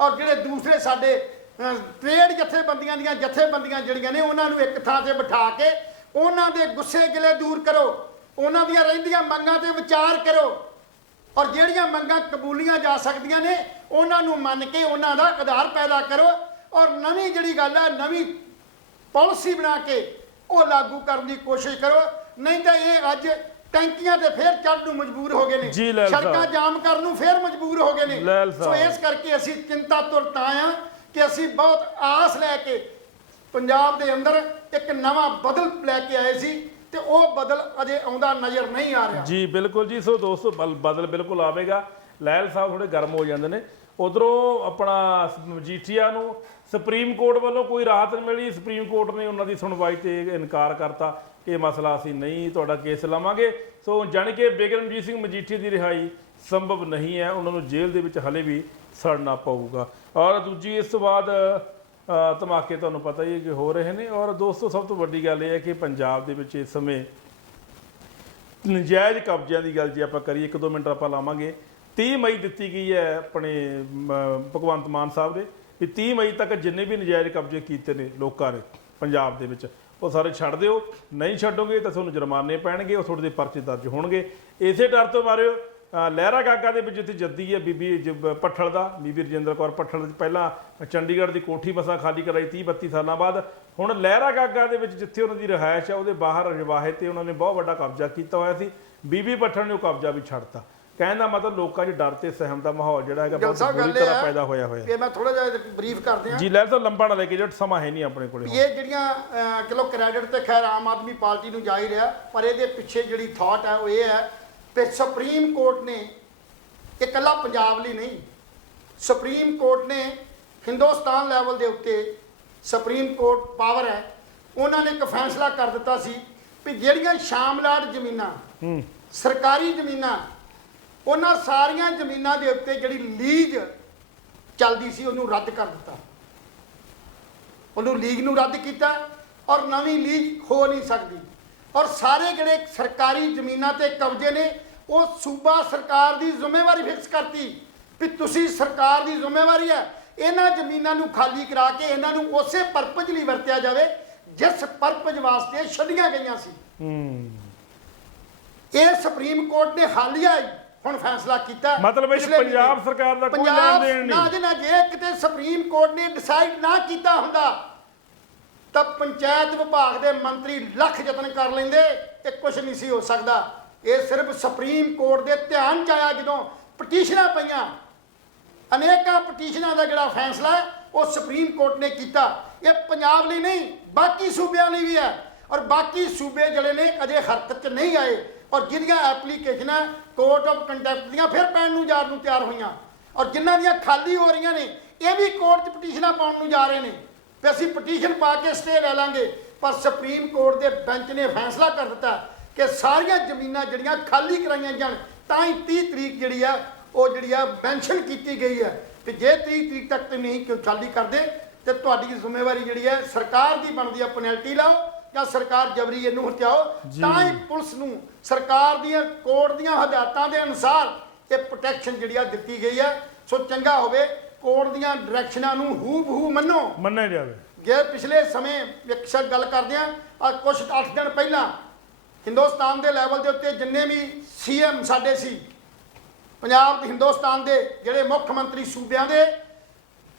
ਔਰ ਜਿਹੜੇ ਦੂਸਰੇ ਸਾਡੇ ਟ੍ਰੇਡ ਜਥੇਬੰਦੀਆਂ ਦੀਆਂ ਜਥੇਬੰਦੀਆਂ ਜਿਹੜੀਆਂ ਨੇ, ਉਹਨਾਂ ਨੂੰ ਇੱਕ ਥਾਂ ਤੇ ਬਿਠਾ ਕੇ ਉਹਨਾਂ ਦੇ ਗੁੱਸੇ ਗਿਲੇ ਦੂਰ ਕਰੋ, ਉਹਨਾਂ ਦੀਆਂ ਰਹਿੰਦੀਆਂ ਮੰਗਾਂ ਤੇ ਵਿਚਾਰ ਕਰੋ, ਔਰ ਜਿਹੜੀਆਂ ਮੰਗਾਂ ਕਬੂਲੀਆਂ ਜਾ ਸਕਦੀਆਂ ਨੇ ਉਹਨਾਂ ਨੂੰ ਮੰਨ ਕੇ ਉਹਨਾਂ ਦਾ ਆਧਾਰ ਪੈਦਾ ਕਰੋ, ਔਰ ਨਵੀਂ ਜਿਹੜੀ ਗੱਲ ਹੈ, ਨਵੀਂ ਪਾਲਿਸੀ ਬਣਾ ਕੇ ਉਹ ਲਾਗੂ ਕਰਨ ਦੀ ਕੋਸ਼ਿਸ਼ ਕਰੋ। ਨਹੀਂ ਤਾਂ ਇਹ ਅੱਜ ਟੈਂਕੀਆਂ ਤੇ ਫੇਰ ਚੜ੍ਹਨ ਨੂੰ ਮਜਬੂਰ ਹੋ ਗਏ ਨੇ, ਸੜਕਾਂ ਜਾਮ ਕਰਨ ਨੂੰ ਫੇਰ ਮਜਬੂਰ ਹੋ ਗਏ ਨੇ। ਸੋ ਇਸ ਕਰਕੇ ਅਸੀਂ ਚਿੰਤਾ ਤੁਰਤ ਆਏ ਹਾਂ ਕਿ ਅਸੀਂ ਬਹੁਤ ਆਸ ਲੈ ਕੇ ਪੰਜਾਬ ਦੇ ਅੰਦਰ ਇੱਕ ਨਵਾਂ ਬਦਲ ਲੈ ਕੇ ਆਏ ਸੀ, ਤੇ ਉਹ ਬਦਲ ਅਜੇ ਆਉਂਦਾ ਨਜ਼ਰ ਨਹੀਂ ਆ ਰਿਹਾ। ਜੀ ਬਿਲਕੁਲ ਜੀ। ਸੋ ਦੋਸਤੋ ਬਦਲ ਬਿਲਕੁਲ ਆਵੇਗਾ। ਲਹਿਲ ਸਾਹਿਬ ਥੋੜੇ ਗਰਮ ਹੋ ਜਾਂਦੇ ਨੇ। ਉਧਰੋਂ ਆਪਣਾ ਮਜੀਠੀਆ ਨੂੰ ਸੁਪਰੀਮ ਕੋਰਟ ਵੱਲੋਂ ਕੋਈ ਰਾਹਤ ਨਹੀਂ ਮਿਲੀ। ਸੁਪਰੀਮ ਕੋਰਟ ਨੇ ਉਹਨਾਂ ਦੀ ਸੁਣਵਾਈ ਤੇ ਇਨਕਾਰ ਕਰਤਾ, ਇਹ ਮਸਲਾ ਅਸੀਂ ਨਹੀਂ ਤੁਹਾਡਾ ਕੇਸ ਲਵਾਂਗੇ। ਸੋ ਜਾਣੀ ਕਿ ਬਿਕਰਮਜੀਤ ਸਿੰਘ ਮਜੀਠੀਆ ਦੀ ਰਿਹਾਈ ਸੰਭਵ ਨਹੀਂ ਹੈ, ਉਹਨਾਂ ਨੂੰ ਜੇਲ੍ਹ ਦੇ ਵਿੱਚ ਹਲੇ ਵੀ ਸੜਨਾ ਪਊਗਾ। ਔਰ ਦੂਜੀ ਇਸ ਤੋਂ ਬਾਅਦ ਧਮਾਕੇ ਤੁਹਾਨੂੰ ਪਤਾ ਹੀ ਹੈ ਕਿ ਹੋ ਰਹੇ ਨੇ। ਔਰ ਦੋਸਤੋ ਸਭ ਤੋਂ ਵੱਡੀ ਗੱਲ ਇਹ ਹੈ ਕਿ ਪੰਜਾਬ ਦੇ ਵਿੱਚ ਇਸ ਸਮੇਂ ਨਜਾਇਜ਼ ਕਬਜ਼ਿਆਂ ਦੀ ਗੱਲ ਜੇ ਆਪਾਂ ਕਰੀਏ, 1-2 ਮਿੰਟ ਆਪਾਂ ਲਾਵਾਂਗੇ। 30 ਮਈ ਦਿੱਤੀ ਗਈ ਹੈ ਆਪਣੇ ਭਗਵੰਤ ਮਾਨ ਸਾਹਿਬ ਦੇ ਵੀ 30 ਮਈ ਤੱਕ ਜਿੰਨੇ ਵੀ ਨਜਾਇਜ਼ ਕਬਜ਼ੇ ਕੀਤੇ ਨੇ ਲੋਕਾਂ ਨੇ ਪੰਜਾਬ ਦੇ ਵਿੱਚ ਉਹ ਸਾਰੇ ਛੱਡ ਦਿਓ, ਨਹੀਂ ਛੱਡੋਗੇ ਤਾਂ ਤੁਹਾਨੂੰ ਜੁਰਮਾਨੇ ਪੈਣਗੇ, ਉਹ ਤੁਹਾਡੇ ਦੇ ਪਰਚੇ ਦਰਜ ਹੋਣਗੇ। ਇਸੇ ਡਰ ਤੋਂ ਮਾਰਿਓ ਲਹਿਰਾ ਗਾਗਾ ਦੇ ਵਿੱਚ ਜਿੱਥੇ ਜੱਦੀ ਹੈ ਬੀਬੀ ਭੱਠਲ ਦਾ, ਬੀਬੀ ਰਜਿੰਦਰ ਕੌਰ ਭੱਠਲ ਪਹਿਲਾਂ ਚੰਡੀਗੜ੍ਹ ਦੀ ਕੋਠੀ ਮਸਾਂ ਖਾਲੀ ਕਰਾਈ 30-32 ਸਾਲਾਂ ਬਾਅਦ। ਹੁਣ ਲਹਿਰਾ ਗਾਗਾ ਦੇ ਵਿੱਚ ਜਿੱਥੇ ਉਹਨਾਂ ਦੀ ਰਿਹਾਇਸ਼ ਹੈ ਉਹਦੇ ਬਾਹਰ ਰਵਾਹੇ ਤੇ ਉਹਨਾਂ ਨੇ ਬਹੁਤ ਵੱਡਾ ਕਬਜ਼ਾ ਕੀਤਾ ਹੋਇਆ ਸੀ। ਬੀਬੀ ਭੱਠਲ ਨੇ ਉਹ ਕਬਜ਼ਾ ਵੀ ਛੱਡਤਾ। ਕਹਿਣ ਦਾ ਮਤਲਬ ਲੋਕਾਂ 'ਚ ਡਰ ਤੇ ਸਹਿਮ ਦਾ ਮਾਹੌਲ ਜਿਹੜਾ ਹੈਗਾ ਬਹੁਤ ਬੁਰੀ ਤਰ੍ਹਾਂ ਪੈਦਾ ਹੋਇਆ ਹੋਇਆ। ਇਹ ਮੈਂ ਥੋੜਾ ਜਿਹਾ ਬਰੀਫ ਕਰਦੇ ਹਾਂ ਜੀ। ਲੈ ਤਾਂ ਲੰਬਾ ਨਾ ਲੈ ਕੇ ਜਿਹੜਾ ਸਮਾਂ ਹੈ ਨਹੀਂ ਆਪਣੇ ਕੋਲੇ। ਇਹ ਜਿਹੜੀਆਂ ਚਲੋ ਕ੍ਰੈਡਿਟ ਤੇ ਖੈਰ ਆਮ ਆਦਮੀ ਪਾਰਟੀ ਨੂੰ ਜਾ ਹੀ ਰਿਹਾ, ਪਰ ਇਹਦੇ ਪਿੱਛੇ ਜਿਹੜੀ ਥਾਟ ਹੈ ਉਹ ਇਹ ਹੈ ਕਿ ਸੁਪਰੀਮ ਕੋਰਟ ਨੇ ਇਕੱਲਾ ਪੰਜਾਬ ਲਈ ਨਹੀਂ, ਸੁਪਰੀਮ ਕੋਰਟ ਨੇ ਹਿੰਦੁਸਤਾਨ ਲੈਵਲ ਦੇ ਉੱਤੇ ਸੁਪਰੀਮ ਕੋਰਟ ਪਾਵਰ ਹੈ, ਉਹਨਾਂ ਨੇ ਇੱਕ ਫੈਸਲਾ ਕਰ ਦਿੱਤਾ ਸੀ ਵੀ ਜਿਹੜੀਆਂ ਸ਼ਾਮਲਾਟ ਜ਼ਮੀਨਾਂ ਸਰਕਾਰੀ ਜ਼ਮੀਨਾਂ ਉਹਨਾਂ ਸਾਰੀਆਂ ਜ਼ਮੀਨਾਂ ਦੇ ਉੱਤੇ ਜਿਹੜੀ ਲੀਜ਼ ਚੱਲਦੀ ਸੀ ਉਹਨੂੰ ਰੱਦ ਕਰ ਦਿੱਤਾ। ਉਹਨੂੰ ਲੀਜ਼ ਨੂੰ ਰੱਦ ਕੀਤਾ ਔਰ ਨਵੀਂ ਲੀਜ਼ ਹੋ ਨਹੀਂ ਸਕਦੀ। ਔਰ ਸਾਰੇ ਜਿਹੜੇ ਸਰਕਾਰੀ ਜ਼ਮੀਨਾਂ ਤੇ ਕਬਜ਼ੇ ਨੇ ਉਹ ਸੂਬਾ ਸਰਕਾਰ ਦੀ ਜ਼ਿੰਮੇਵਾਰੀ ਫਿਕਸ ਕਰਤੀ ਵੀ ਤੁਸੀਂ ਸਰਕਾਰ ਦੀ ਜ਼ਿੰਮੇਵਾਰੀ ਹੈ ਇਹਨਾਂ ਜ਼ਮੀਨਾਂ ਨੂੰ ਖਾਲੀ ਕਰਾ ਕੇ ਇਹਨਾਂ ਨੂੰ ਉਸੇ ਪਰਪਸ ਲਈ ਵਰਤਿਆ ਜਾਵੇ ਜਿਸ ਪਰਪਸ ਵਾਸਤੇ ਛੱਡੀਆਂ ਗਈਆਂ ਸੀ। ਇਹ ਸੁਪਰੀਮ ਕੋਰਟ ਨੇ ਹਾਲੀਆ ਹੁਣ ਫੈਸਲਾ ਕੀਤਾ। ਮਤਲਬ ਇਹ ਪੰਜਾਬ ਸਰਕਾਰ ਦਾ ਕੋਈ ਲੈਣ ਦੇਣ ਨਹੀਂ। ਨਾ ਜੇ ਕਿਤੇ ਸੁਪਰੀਮ ਕੋਰਟ ਨੇ ਡਿਸਾਈਡ ਨਾ ਕੀਤਾ ਹੁੰਦਾ ਤਾਂ ਪੰਚਾਇਤ ਵਿਭਾਗ ਦੇ ਮੰਤਰੀ ਲੱਖ ਯਤਨ ਕਰ ਲੈਂਦੇ, ਇਹ ਕੁਝ ਨਹੀਂ ਸੀ ਹੋ ਸਕਦਾ। ਇਹ ਸਿਰਫ ਸੁਪਰੀਮ ਕੋਰਟ ਦੇ ਧਿਆਨ 'ਚ ਆਇਆ ਜਦੋਂ ਪਟੀਸ਼ਨਾਂ ਪਈਆਂ। ਅਨੇਕਾਂ ਪਟੀਸ਼ਨਾਂ ਦਾ ਜਿਹੜਾ ਫੈਸਲਾ ਹੈ ਉਹ ਸੁਪਰੀਮ ਕੋਰਟ ਨੇ ਕੀਤਾ। ਇਹ ਪੰਜਾਬ ਲਈ ਨਹੀਂ ਬਾਕੀ ਸੂਬਿਆਂ ਲਈ ਵੀ ਹੈ। ਔਰ ਬਾਕੀ ਸੂਬੇ ਜਿਹੜੇ ਨੇ ਅਜੇ ਹਰਕਤ 'ਚ ਨਹੀਂ ਆਏ ਔਰ ਜਿਹਦੀਆਂ ਐਪਲੀਕੇਸ਼ਨਾਂ ਕੋਰਟ ਆਫ ਕੰਟੈਂਪਟ ਦੀਆਂ ਫਿਰ ਪੈਣ ਨੂੰ ਜਾਣ ਨੂੰ ਤਿਆਰ ਹੋਈਆਂ ਔਰ ਜਿਨ੍ਹਾਂ ਦੀਆਂ ਖਾਲੀ ਹੋ ਰਹੀਆਂ ਨੇ ਇਹ ਵੀ ਕੋਰਟ 'ਚ ਪਟੀਸ਼ਨਾਂ ਪਾਉਣ ਨੂੰ ਜਾ ਰਹੇ ਨੇ ਵੀ ਅਸੀਂ ਪਟੀਸ਼ਨ ਪਾ ਕੇ ਸਟੇ ਲੈ ਲਾਂਗੇ। ਪਰ ਸੁਪਰੀਮ ਕੋਰਟ ਦੇ ਬੈਂਚ ਨੇ ਫੈਸਲਾ ਕਰ ਦਿੱਤਾ ਕਿ ਸਾਰੀਆਂ ਜ਼ਮੀਨਾਂ ਜਿਹੜੀਆਂ ਖਾਲੀ ਕਰਾਈਆਂ ਜਾਣ। ਤਾਂ ਹੀ 30 ਤਰੀਕ ਜਿਹੜੀ ਆ ਉਹ ਜਿਹੜੀ ਆ ਮੈਂਸ਼ਨ ਕੀਤੀ ਗਈ ਹੈ ਕਿ ਜੇ 30 ਤਰੀਕ ਤੱਕ ਤੇ ਨਹੀਂ ਕਿਉਂ ਖਾਲੀ ਕਰਦੇ ਤੇ ਤੁਹਾਡੀ ਜ਼ਿੰਮੇਵਾਰੀ ਜਿਹੜੀ ਹੈ ਸਰਕਾਰ ਦੀ ਬਣਦੀ ਆ, ਪੈਨਲਟੀ ਲਾਓ ਜਾਂ ਸਰਕਾਰ ਜਬਰੀ ਇਹਨੂੰ ਹਟਾਓ। ਤਾਂ ਹੀ ਪੁਲਿਸ ਨੂੰ ਸਰਕਾਰ ਦੀਆਂ ਕੋਰਟ ਦੀਆਂ ਹਦਾਇਤਾਂ ਦੇ ਅਨੁਸਾਰ ਇਹ ਪ੍ਰੋਟੈਕਸ਼ਨ ਜਿਹੜੀ ਆ ਦਿੱਤੀ ਗਈ ਹੈ। ਸੋ ਚੰਗਾ ਹੋਵੇ ਕੋਰਟ ਦੀਆਂ ਡਾਇਰੈਕਸ਼ਨਾਂ ਨੂੰ ਹੂ ਮੰਨਿਆ ਜਾਵੇ। ਜੇ ਪਿਛਲੇ ਸਮੇਂ ਇੱਕ ਸ਼ੱਕ ਗੱਲ ਕਰਦੇ ਆ ਕੁਝ 8 ਦਿਨ ਪਹਿਲਾਂ ਹਿੰਦੁਸਤਾਨ ਦੇ ਲੈਵਲ ਦੇ ਉੱਤੇ ਜਿੰਨੇ ਵੀ ਸੀਐਮ ਸਾਡੇ ਸੀ ਪੰਜਾਬ ਤੇ ਹਿੰਦੁਸਤਾਨ ਦੇ ਜਿਹੜੇ ਮੁੱਖ ਮੰਤਰੀ ਸੂਬਿਆਂ ਦੇ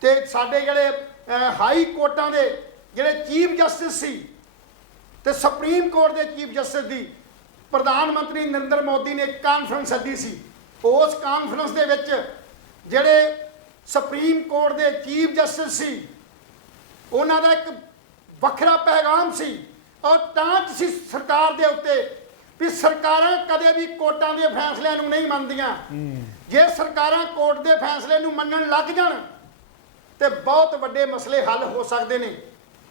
ਤੇ ਸਾਡੇ ਜਿਹੜੇ ਹਾਈ ਕੋਰਟਾਂ ਦੇ ਜਿਹੜੇ ਚੀਫ ਜਸਟਿਸ ਸੀ ਤੇ ਸੁਪਰੀਮ ਕੋਰਟ ਦੇ ਚੀਫ ਜਸਟਿਸ ਦੀ ਪ੍ਰਧਾਨ ਮੰਤਰੀ ਨਰਿੰਦਰ ਮੋਦੀ ਨੇ ਕਾਨਫਰੰਸ ਸੱਦੀ ਸੀ। ਉਸ ਕਾਨਫਰੰਸ ਦੇ ਵਿੱਚ ਜਿਹੜੇ ਸੁਪਰੀਮ ਕੋਰਟ ਦੇ ਚੀਫ ਜਸਟਿਸ ਸੀ ਉਹਨਾਂ ਦਾ ਇੱਕ ਵੱਖਰਾ ਪੈਗਾਮ ਸੀ ਔਰ ਟਾਂਚ ਸੀ ਸਰਕਾਰ ਦੇ ਉੱਤੇ ਵੀ ਸਰਕਾਰਾਂ ਕਦੇ ਵੀ ਕੋਰਟਾਂ ਦੇ ਫੈਸਲਿਆਂ ਨੂੰ ਨਹੀਂ ਮੰਨਦੀਆਂ। ਜੇ ਸਰਕਾਰਾਂ ਕੋਰਟ ਦੇ ਫੈਸਲੇ ਨੂੰ ਮੰਨਣ ਲੱਗ ਜਾਣ ਤੇ ਬਹੁਤ ਵੱਡੇ ਮਸਲੇ ਹੱਲ ਹੋ ਸਕਦੇ ਨੇ।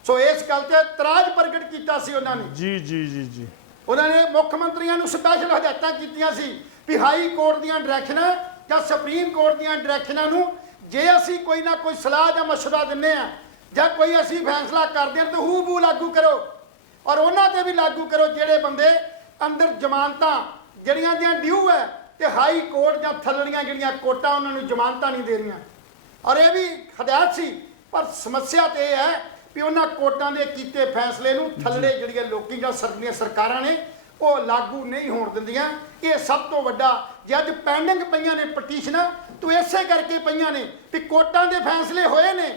ਸੋ ਇਸ ਗੱਲ ਤੇ ਇਤਰਾਜ਼ ਪ੍ਰਗਟ ਕੀਤਾ ਸੀ ਉਹਨਾਂ ਨੇ। ਜੀ ਉਹਨਾਂ ਨੇ ਮੁੱਖ ਮੰਤਰੀਆਂ ਨੂੰ ਸਪੈਸ਼ਲ ਹਦਾਇਤਾਂ ਕੀਤੀਆਂ ਸੀ ਵੀ ਹਾਈ ਕੋਰਟ ਦੀਆਂ ਡਾਇਰੈਕਸ਼ਨਾਂ ਜਾਂ ਸੁਪਰੀਮ ਕੋਰਟ ਦੀਆਂ ਡਾਇਰੈਕਸ਼ਨਾਂ ਨੂੰ ਜੇ ਅਸੀਂ ਕੋਈ ਨਾ ਕੋਈ ਸਲਾਹ ਜਾਂ ਮਸ਼ਵਰਾ ਦਿੰਦੇ ਆ ਜਾਂ ਕੋਈ ਅਸੀਂ ਫੈਸਲਾ ਕਰਦੇ ਹਾਂ ਤਾਂ ਹੂ-ਬੂ ਲਾਗੂ ਕਰੋ ਔਰ ਉਹਨਾਂ ਤੇ ਵੀ ਲਾਗੂ ਕਰੋ ਜਿਹੜੇ ਬੰਦੇ ਅੰਦਰ ਜ਼ਮਾਨਤਾਂ ਜਿਹੜੀਆਂ ਦੀਆਂ ਡਿਊ ਹੈ ਤੇ ਹਾਈ ਕੋਰਟ ਜਾਂ ਥੱਲੜੀਆਂ ਜਿਹੜੀਆਂ ਕੋਰਟਾਂ ਉਹਨਾਂ ਨੂੰ ਜ਼ਮਾਨਤਾਂ ਨਹੀਂ ਦੇ ਰਹੀਆਂ। ਔਰ ਇਹ ਵੀ ਹਦਾਇਤ ਸੀ। ਪਰ ਸਮੱਸਿਆ ਤੇ ਇਹ ਹੈ ਵੀ ਉਹਨਾਂ ਕੋਰਟਾਂ ਦੇ ਕੀਤੇ ਫੈਸਲੇ ਨੂੰ ਥੱਲੜੇ ਜਿਹੜੀਆਂ ਲੋਕੀ ਜਾਂ ਸਰਕਾਰਾਂ ਨੇ ਉਹ ਲਾਗੂ ਨਹੀਂ ਹੋਣ ਦਿੰਦੀਆਂ। ਇਹ ਸਭ ਤੋਂ ਵੱਡਾ ਜੇ ਅੱਜ ਪੈਂਡਿੰਗ ਪਈਆਂ ਨੇ ਪਟੀਸ਼ਨਾਂ ਤਾਂ ਇਸੇ ਕਰਕੇ ਪਈਆਂ ਨੇ ਵੀ ਕੋਰਟਾਂ ਦੇ ਫੈਸਲੇ ਹੋਏ ਨੇ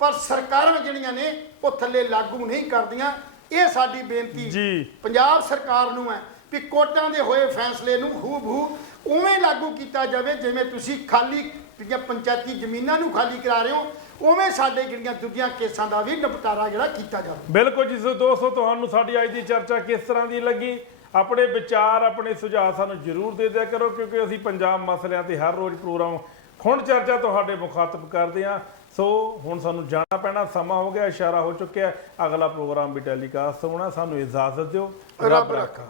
ਪਰ ਸਰਕਾਰਾਂ ਜਿਹੜੀਆਂ ਨੇ ਉਹ ਥੱਲੇ ਲਾਗੂ ਨਹੀਂ ਕਰਦੀਆਂ। ਇਹ ਸਾਡੀ ਬੇਨਤੀ ਪੰਜਾਬ ਸਰਕਾਰ ਨੂੰ ਹੈ ਵੀ ਕੋਰਟਾਂ ਦੇ ਹੋਏ ਫੈਸਲੇ ਨੂੰ ਹੂ-ਬਹੂ ਉਵੇਂ ਲਾਗੂ ਕੀਤਾ ਜਾਵੇ ਜਿਵੇਂ ਤੁਸੀਂ ਖਾਲੀ ਜਿਹੜੀਆਂ ਪੰਚਾਇਤੀ ਜ਼ਮੀਨਾਂ ਨੂੰ ਖਾਲੀ ਕਰਾ ਰਹੇ ਹੋ ਉਵੇਂ ਸਾਡੇ ਜਿਹੜੀਆਂ ਦੂਜੀਆਂ ਕੇਸਾਂ ਦਾ ਵੀ ਨਿਪਟਾਰਾ ਜਿਹੜਾ ਕੀਤਾ ਜਾਵੇ। ਬਿਲਕੁਲ ਜੀ। ਸੋ ਦੋਸਤੋ, ਤੁਹਾਨੂੰ ਸਾਡੀ ਅੱਜ ਦੀ ਚਰਚਾ ਕਿਸ ਤਰ੍ਹਾਂ ਦੀ ਲੱਗੀ? ਆਪਣੇ ਵਿਚਾਰ, ਆਪਣੇ ਸੁਝਾਅ ਸਾਨੂੰ ਜ਼ਰੂਰ ਦੇ ਦਿਆ ਕਰੋ, ਕਿਉਂਕਿ ਅਸੀਂ ਪੰਜਾਬ ਮਸਲਿਆਂ ਤੇ ਹਰ ਰੋਜ਼ ਪ੍ਰੋਗਰਾਮ ਹੁਣ ਚਰਚਾ ਤੁਹਾਡੇ ਮੁਖਾਤਬ ਕਰਦੇ ਹਾਂ। ਸੋ ਹੁਣ ਸਾਨੂੰ ਜਾਣਾ ਪੈਣਾ, ਸਮਾਂ ਹੋ ਗਿਆ, ਇਸ਼ਾਰਾ ਹੋ ਚੁੱਕਿਆ। ਅਗਲਾ ਪ੍ਰੋਗਰਾਮ ਵੀ ਟੈਲੀਕਾਸਟ ਹੋਣਾ। ਸਾਨੂੰ ਇਜਾਜ਼ਤ ਦਿਓ। ਰੱਬ ਰਾਖਾ।